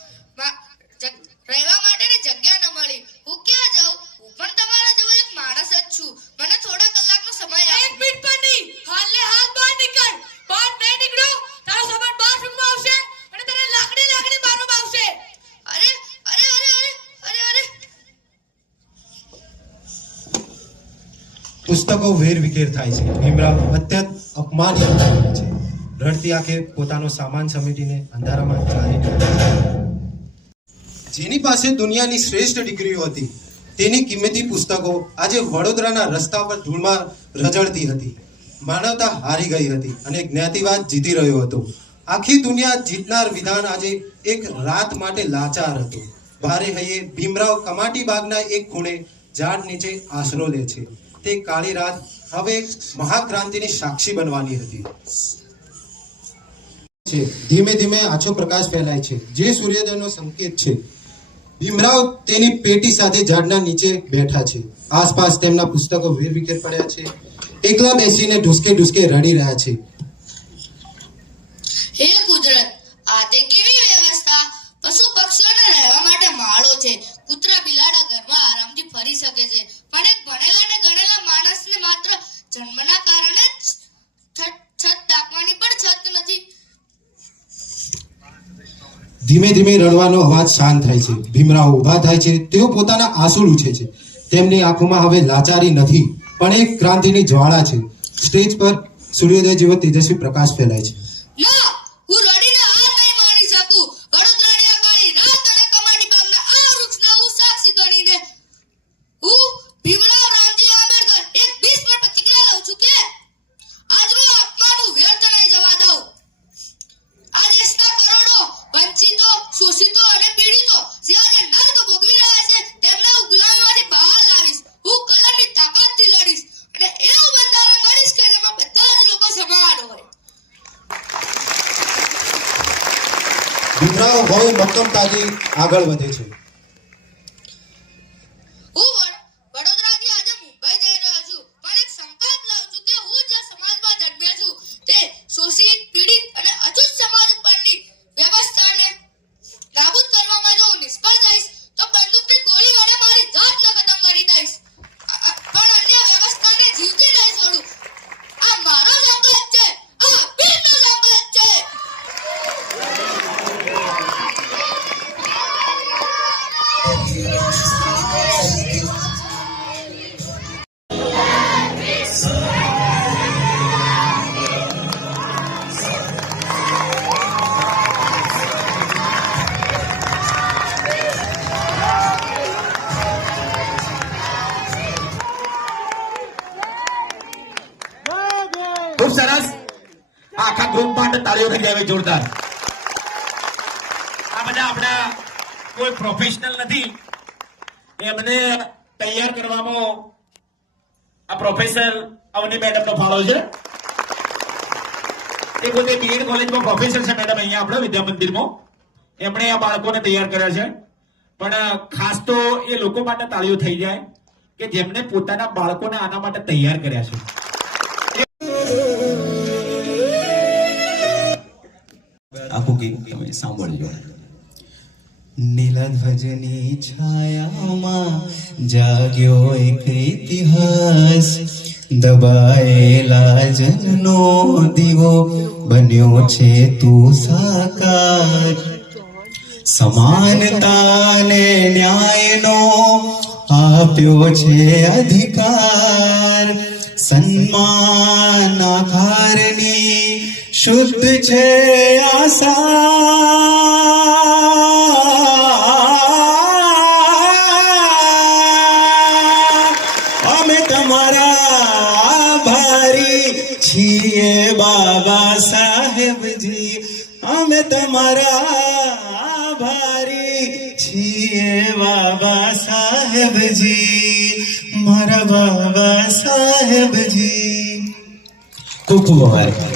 રહેવા માટેની જગ્યા ન મળી. હું ક્યાં જાઉં? હું પણ તમારા જેવો એક માણસ જ છું. મને થોડા કલાકનો સમય એક આપો. મિનિટ પણ નહીં. હાલને હાલ બહાર નીકળ. બહાર નહીં નીકળો તારો સામાન બહાર ફેંકવામાં આવશે અને તને લાકડી મારવામાં આવશે. અરે અરે અરે અરે અરે અરે પુસ્તકો વેરવિખેર થાય છે. ભીમરાવ અત્યંત અપમાનિત થાય છે. રડતી આંખે પોતાનો સામાન સમેટીને અંધારામાં ચાલી નીકળે છે. જેની પાસે દુનિયાની શ્રેષ્ઠ ડિગ્રીઓ હતી તેની કિંમતી પુસ્તકો આજે વડોદરાના રસ્તા પર ધૂળમાં રઝળતી હતી. માનવતા હારી ગઈ હતી અને જ્ઞાતિવાદ જીતી રહ્યો હતો. આખી દુનિયા જીતનાર વિધાન આજે એક રાત માટે લાચાર હતું. ભારે હૈયે ભીમરાવ કમાટી બાગના એક ખૂણે ઝાડ નીચે આશરો લે છે. તે કાળી રાત હવે મહાક્રાંતિની સાક્ષી બનવાની હતી. ધીમે ધીમે આછો પ્રકાશ ફેલાય છે, જે સૂર્યોદયનો સંકેત છે. ભીમરાવ તેની પેટી સાથે ઝાડના નીચે બેઠા છે. આસપાસ તેમના પુસ્તકો વેરવિખેર પડ્યા છે. એકલા બેસીને ઢુસકે રડી રહ્યા છે. હે કુદરત, આ તે કેવી વ્યવસ્થા! પશુ પક્ષીઓને રહેવા માટે માળો છે. કૂતરા બિલાડા ઘરમાં આરામથી ફરી શકે છે. પણ એક ભણેલા અને ગણેલા માણસને માત્ર જન્મના કારણે જ છત ઢાંકવાની પણ છત નથી. ધીમે ધીમે રડવાનો અવાજ શાંત થાય છે. ભીમરાવ ઊભા થાય છે. તેઓ પોતાના આંસુ લૂછે છે. તેમની આંખોમાં હવે લાચારી નથી, પણ એક ક્રાંતિની જ્વાળા છે. સ્ટેજ પર સૂર્યોદય જેવો તેજસ્વી પ્રકાશ ફેલાય છે. ના, હું રડીને હાર નહીં માની શકું. વડોદરાની આ કાળી રાત અને કમાટી બાગના આ વૃક્ષને હું સાક્ષી ગણીને હું ભીમરાવ રામજી આંબેડકર એક 20 પર પ્રતિક્રિયા લઉં છું કે આજનો અપમાનનું વ્યર્થ નહીં જવા દઉં. આ દેશના કરોડો વંચિતો, શોષિતો અને પીડિતો જે આજે નર્ક ભોગવી રહ્યા છે તેમને હું ગુલામીમાંથી બહાર લાવીશ. હું કલમની તાકાતથી લડીશ અને એવું બંધારણ ઘડીશ કે જેમાં બધા જ લોકો સમાન હોય. ભીમરાવ બહુ મક્કમતાથી આગળ વધે છે. હું વડોદરાથી આજે મુંબઈ જઈ રહ્યો છું, પણ એક સંકલ્પ લઉં છું કે હું જે સમાજમાં જન્મ્યો છું તે શોષિત, પીડિત અને અછૂત સમાજ ઉપરની વ્યવસ્થાને નાબૂદ કરવામાં જો હું નિષ્ફળ જઈશ તો બંદૂકની ગોળી વડે મારી જાતને ખતમ કરી દઈશ, પણ અન્ય વ્યવસ્થાને જીવતી નહીં છોડું. આ મારો સંકલ્પ છે, આ ભીમનો સંકલ્પ છે. ખૂબ સરસ. આખા ગ્રુપ માટે તાળીઓ થઈ જાય જોરદાર. આ બધા આપણા કોઈ પ્રોફેશનલ નથી, એમને તૈયાર કરવામાં આ પ્રોફેસર અવની મેડમનો ફાળો છે. એ પોતે બીએડ કોલેજમાં પ્રોફેસર છે મેડમ, અહીંયા આપણા વિદ્યા મંદિરમાં. એમણે આ બાળકોને તૈયાર કર્યા છે. પણ ખાસ તો એ લોકો માટે તાળીઓ થઈ જાય કે જેમને પોતાના બાળકોને આના માટે તૈયાર કર્યા છે. આખું ગીત તમે સાંભળજો. નીલધ્વજની છાયામાં જાગ્યો એક ઇતિહાસ, દબાયેલા જનનો દીવો બન્યો છે તું સાકાર. સમાનતા ને ન્યાયનો આપ્યો છે અધિકાર. સન્માન આકારની શુદ્ધ છે આશા. અમે તમારા આભારી છીએ બાબા સાહેબજી. અમે તમારા આભારી છીએ બાબા સાહેબજી, મારા બાબા સાહેબજી. ખૂબ ખૂબ આભાર.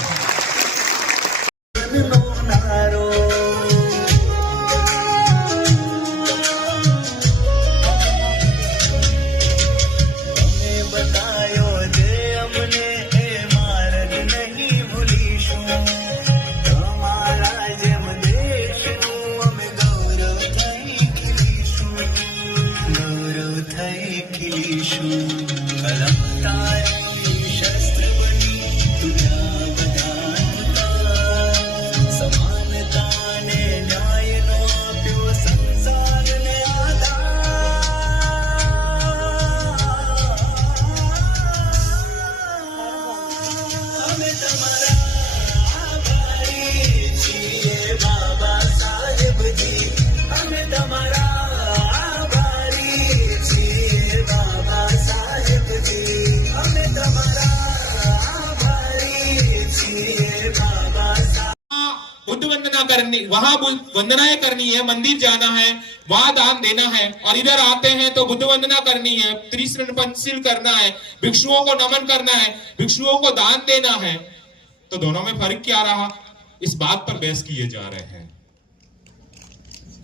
बुद्ध वंदना करनी, वहां वंदनाएं करनी है, मंदिर जाना है, वहां दान देना है, और इधर आते हैं तो बुद्ध वंदना करनी है, त्रिशरण पंचशील करना है, भिक्षुओं को नमन करना है, भिक्षुओं को दान देना है. तो दोनों में फर्क क्या रहा, इस बात पर बहस किए जा रहे हैं.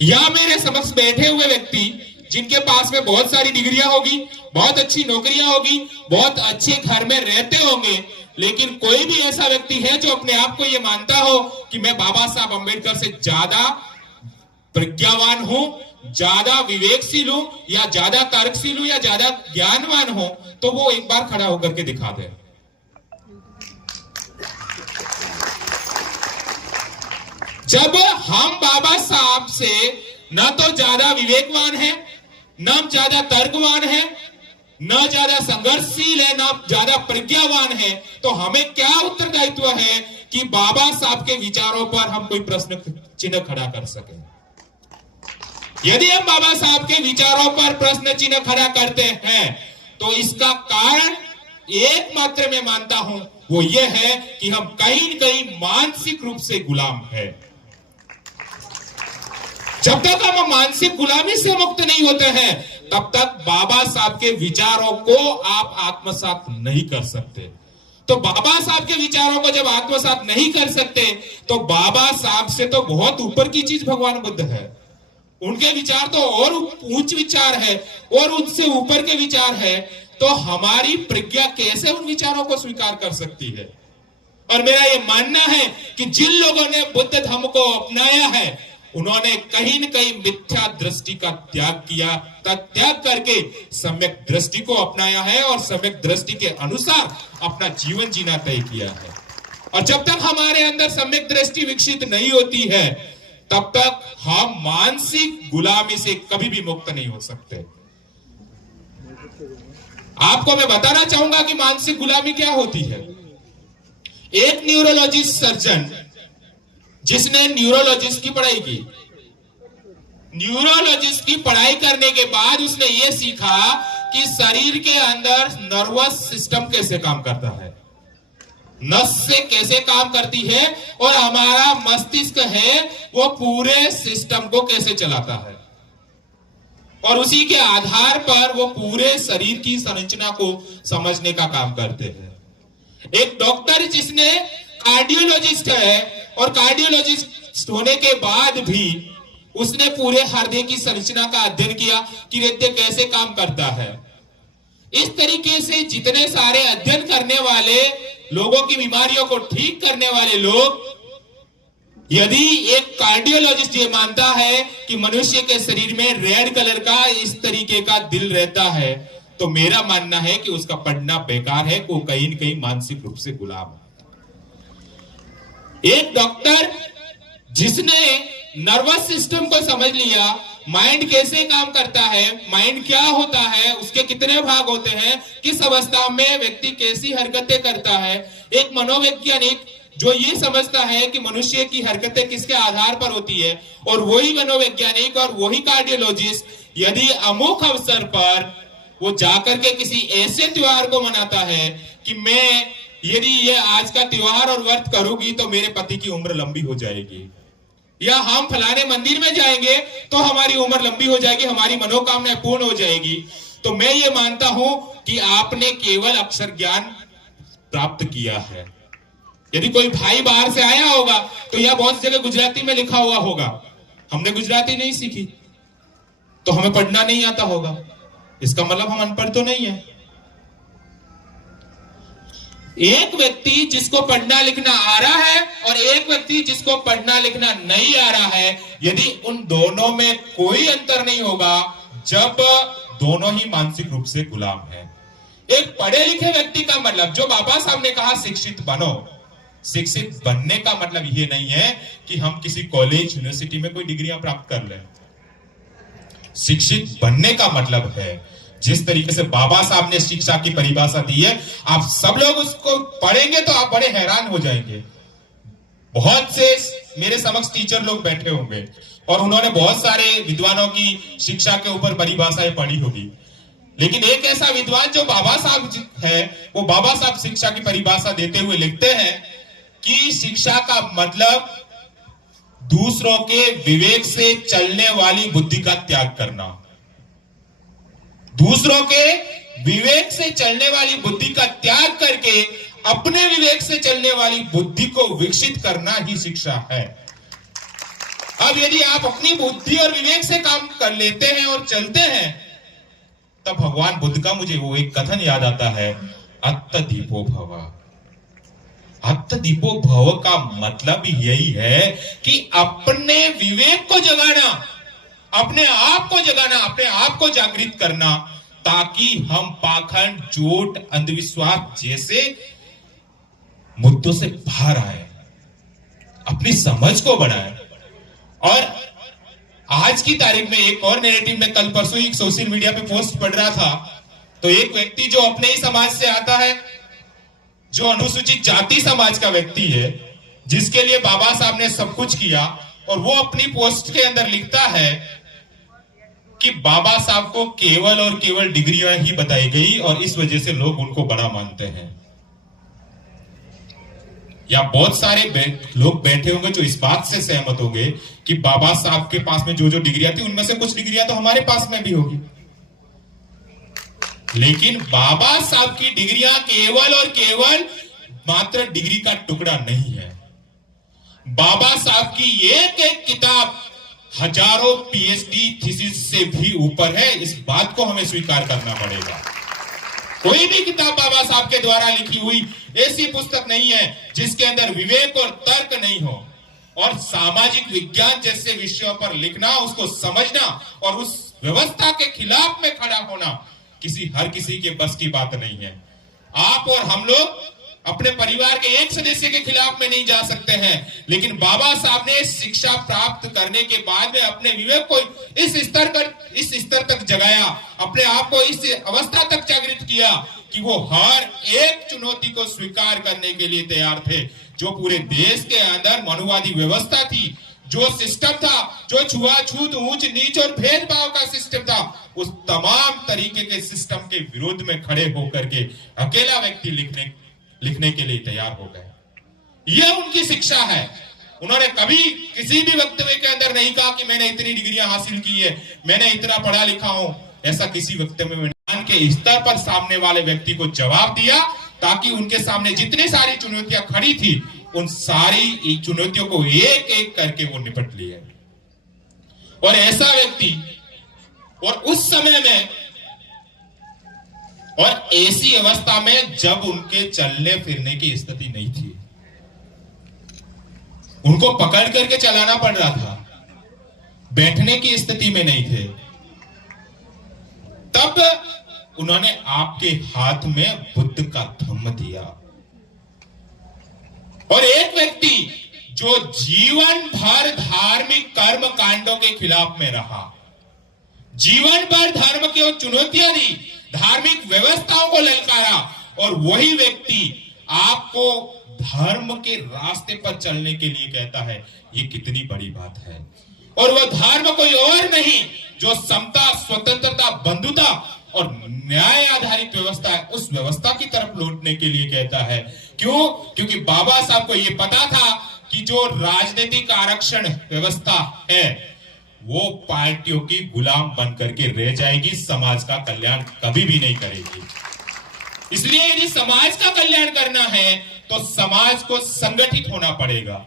या मेरे समक्ष बैठे हुए व्यक्ति जिनके पास में बहुत सारी डिग्रियां होगी, बहुत अच्छी नौकरियां होगी, बहुत अच्छे घर में रहते होंगे, लेकिन कोई भी ऐसा व्यक्ति है जो अपने आप को ये मानता हो कि मैं बाबा साहब अम्बेडकर से ज्यादा प्रज्ञावान हूं, ज्यादा विवेकशील हूं, या ज्यादा तर्कशील हूं, या ज्यादा ज्ञानवान हूं, तो वो एक बार खड़ा होकर के दिखा दे। जब हम बाबा साहब से न तो ज्यादा विवेकवान है, न ज्यादा तर्कवान है, न ज्यादा संघर्षशील है, न ज्यादा प्रज्ञावान है, तो हमें क्या उत्तरदायित्व है कि बाबा साहब के विचारों पर हम कोई प्रश्न चिन्ह खड़ा कर सके। यदि हम बाबा साहब के विचारों पर प्रश्न चिन्ह खड़ा करते हैं तो इसका कारण एकमात्र मैं मानता हूं वो ये है कि हम कहीं न कहीं मानसिक रूप से गुलाम है। जब तक हम मानसिक गुलामी से मुक्त नहीं होते हैं तब तक बाबा साहब के विचारों को आप आत्मसात नहीं कर सकते। तो बाबा साहब के विचारों को जब आत्मसात नहीं कर सकते तो बाबा साहब से तो बहुत ऊपर की चीज भगवान बुद्ध है। उनके विचार तो और उच्च विचार है और उनसे ऊपर के विचार है, तो हमारी प्रज्ञा कैसे उन विचारों को स्वीकार कर सकती है। और मेरा यह मानना है कि जिन लोगों ने बुद्ध धर्म को अपनाया है उन्होंने कहीं न कहीं मिथ्या दृष्टि का त्याग किया, त्याग करके सम्यक दृष्टि को अपनाया है और सम्यक दृष्टि के अनुसार अपना जीवन जीना तय किया है। और जब तक हमारे अंदर सम्यक दृष्टि विकसित नहीं होती है तब तक हम मानसिक गुलामी से कभी भी मुक्त नहीं हो सकते। आपको मैं बताना चाहूंगा कि मानसिक गुलामी क्या होती है। एक न्यूरोलॉजिस्ट सर्जन जिसने न्यूरोलॉजिस्ट की पढ़ाई की, न्यूरोलॉजिस्ट की पढ़ाई करने के बाद उसने यह सीखा कि शरीर के अंदर नर्वस सिस्टम कैसे काम करता है, नस से कैसे काम करती है और हमारा मस्तिष्क है वो पूरे सिस्टम को कैसे चलाता है, और उसी के आधार पर वो पूरे शरीर की संरचना को समझने का काम करते हैं। एक डॉक्टर जिसने कार्डियोलॉजिस्ट है और कार्डियोलॉजिस्ट होने के बाद भी उसने पूरे हृदय की संरचना का अध्ययन किया कि हृदय कैसे काम करता है। इस तरीके से जितने सारे अध्ययन करने वाले लोगों की बीमारियों को ठीक करने वाले लोग, यदि एक कार्डियोलॉजिस्ट ये मानता है कि मनुष्य के शरीर में रेड कलर का इस तरीके का दिल रहता है, तो मेरा मानना है कि उसका पढ़ना बेकार है, वो कहीं न कहीं मानसिक रूप से गुलाम है। एक डॉक्टर जिसने नर्वस सिस्टम को समझ लिया, माइंड कैसे काम करता है, माइंड क्या होता है, उसके कितने भाग होते हैं, किस अवस्था में व्यक्ति कैसी हरकतें करता है, एक मनोवैज्ञानिक जो ये समझता है कि मनुष्य की हरकतें किसके आधार पर होती है, और वही मनोवैज्ञानिक और वही कार्डियोलॉजिस्ट यदि अमुक अवसर पर वो जाकर के किसी ऐसे त्योहार को मनाता है कि मैं यदि ये आज का त्योहार और व्रत करूंगी तो मेरे पति की उम्र लंबी हो जाएगी, या हम फलाने मंदिर में जाएंगे तो हमारी उम्र लंबी हो जाएगी, हमारी मनोकामना पूर्ण हो जाएगी, तो मैं ये मानता हूं कि आपने केवल अक्षर ज्ञान प्राप्त किया है। यदि कोई भाई बाहर से आया होगा तो यह बहुत जगह गुजराती में लिखा हुआ होगा, हमने गुजराती नहीं सीखी तो हमें पढ़ना नहीं आता होगा, इसका मतलब हम अनपढ़ तो नहीं है। एक व्यक्ति जिसको पढ़ना लिखना आ रहा है और एक व्यक्ति जिसको पढ़ना लिखना नहीं आ रहा है, यदि उन दोनों में कोई अंतर नहीं होगा जब दोनों ही मानसिक रूप से गुलाम है। एक पढ़े लिखे व्यक्ति का मतलब, जो बाबा साहब ने कहा शिक्षित बनो, शिक्षित बनने का मतलब यह नहीं है कि हम किसी कॉलेज यूनिवर्सिटी में कोई डिग्रियां प्राप्त कर लें। शिक्षित बनने का मतलब है जिस तरीके से बाबा साहब ने शिक्षा की परिभाषा दी है, आप सब लोग उसको पढ़ेंगे तो आप बड़े हैरान हो जाएंगे। बहुत से मेरे समक्ष टीचर लोग बैठे होंगे और उन्होंने बहुत सारे विद्वानों की शिक्षा के ऊपर परिभाषाएं पढ़ी होगी, लेकिन एक ऐसा विद्वान जो बाबा साहब है, वो बाबा साहब शिक्षा की परिभाषा देते हुए लिखते हैं कि शिक्षा का मतलब दूसरों के विवेक से चलने वाली बुद्धि का त्याग करना, दूसरों के विवेक से चलने वाली बुद्धि का त्याग करके अपने विवेक से चलने वाली बुद्धि को विकसित करना ही शिक्षा है। अब यदि आप अपनी बुद्धि और विवेक से काम कर लेते हैं और चलते हैं, तब भगवान बुद्ध का मुझे वो एक कथन याद आता है, अत्तदीपो भव। अत्तदीपो भव का मतलब यही है कि अपने विवेक को जगाना, अपने आप को जगाना, अपने आप को जागृत करना, ताकि हम पाखंड, झूठ, अंधविश्वास जैसे मुद्दों से बाहर आए, अपनी समझ को बढ़ाएं। और आज की तारीख में एक और नैरेटिव में कल परसों ही सोशल मीडिया पे पोस्ट पढ़ रहा था, तो एक व्यक्ति जो अपने ही समाज से आता है, जो अनुसूचित जाति समाज का व्यक्ति है, जिसके लिए बाबा साहब ने सब कुछ किया, और वो अपनी पोस्ट के अंदर लिखता है कि बाबा साहब को केवल और केवल डिग्रियां ही बताई गई और इस वजह से लोग उनको बड़ा मानते हैं। या बहुत सारे लोग बैठे होंगे जो इस बात से सहमत होंगे कि बाबा साहब के पास में जो जो डिग्रियां थी, उनमें से कुछ डिग्रियां तो हमारे पास में भी होगी, लेकिन बाबा साहब की डिग्रियां केवल और केवल मात्र डिग्री का टुकड़ा नहीं है। बाबा साहब की एक एक किताब हजारों पीएचडी थीसिस से भी ऊपर है, इस बात को हमें स्वीकार करना पड़ेगा। कोई भी किताब बाबा साहब के द्वारा लिखी हुई ऐसी पुस्तक नहीं है जिसके अंदर विवेक और तर्क नहीं हो, और सामाजिक विज्ञान जैसे विषयों पर लिखना, उसको समझना और उस व्यवस्था के खिलाफ में खड़ा होना हर किसी के बस की बात नहीं है। आप और हम लोग अपने परिवार के एक सदस्य के खिलाफ में नहीं जा सकते हैं, लेकिन बाबा साहब ने शिक्षा प्राप्त करने के बाद में अपने विवेक को इस स्तर तक जगाया, अपने आप को इस अवस्था तक जागृत किया कि वो हर एक चुनौती को स्वीकार करने के लिए तैयार थे। जो पूरे देश के अंदर मनुवादी व्यवस्था थी, जो सिस्टम था, जो छुआछूत, ऊंच नीच और भेदभाव का सिस्टम था, उस तमाम तरीके के सिस्टम के विरोध में खड़े होकर के अकेला व्यक्ति लिखने के लिए तैयार हो गए। यह उनकी शिक्षा है। उन्होंने कभी किसी भी वक्तव्य के अंदर नहीं कहा कि मैंने इतनी डिग्रियां हासिल की है, मैंने इतना पढ़ा लिखा हूं। ऐसा किसी वक्तव्य में ज्ञान के स्तर पर सामने वाले व्यक्ति को जवाब दिया, ताकि उनके सामने जितनी सारी चुनौतियां खड़ी थी, उन सारी चुनौतियों को एक एक करके वो निपट लिए। और ऐसा व्यक्ति, और उस समय में और ऐसी अवस्था में जब उनके चलने फिरने की स्थिति नहीं थी, उनको पकड़ करके चलाना पड़ रहा था, बैठने की स्थिति में नहीं थे, तब उन्होंने आपके हाथ में बुद्ध का धम्म दिया। और एक व्यक्ति जो जीवन भर धार्मिक कर्म कांडों के खिलाफ में रहा, जीवन भर धर्म की चुनौतियां दी, धार्मिक व्यवस्थाओं को ललकारा, और वही व्यक्ति आपको धर्म के रास्ते पर चलने के लिए कहता है, ये कितनी बड़ी बात है। और वह धर्म कोई और नहीं, जो समता, स्वतंत्रता, बंधुता और न्याय आधारित व्यवस्था है, उस व्यवस्था की तरफ लौटने के लिए कहता है। क्यों? क्योंकि बाबा साहब को यह पता था कि जो राजनीतिक आरक्षण व्यवस्था है, वो पार्टियों की गुलाम बन करके रह जाएगी, समाज का कल्याण कभी भी नहीं करेगी। इसलिए यदि समाज का कल्याण करना है तो समाज को संगठित होना पड़ेगा,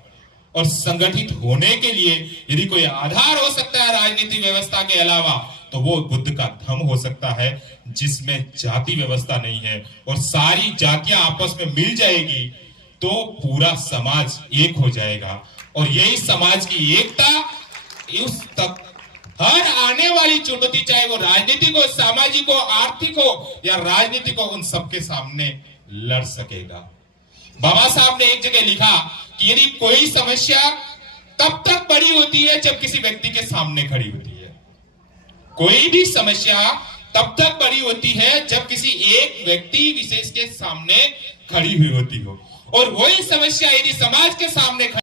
और संगठित होने के लिए यदि कोई आधार हो सकता है राजनीतिक व्यवस्था के अलावा, तो वो बुद्ध का धम्म हो सकता है, जिसमें जाति व्यवस्था नहीं है, और सारी जातियां आपस में मिल जाएगी तो पूरा समाज एक हो जाएगा। और यही समाज की एकता उस तक हर आने वाली चुनौती, चाहे वो राजनीतिक हो, सामाजिक हो, आर्थिक हो या राजनीतिक हो, उन सबके सामने लड़ सकेगा। बाबा साहब ने एक जगह लिखा कि यदि कोई समस्या तब तक बड़ी होती है जब किसी व्यक्ति के सामने खड़ी होती है, कोई भी समस्या तब तक बड़ी होती है जब किसी एक व्यक्ति विशेष के सामने खड़ी हुई होती हो, और वही समस्या यदि समाज के सामने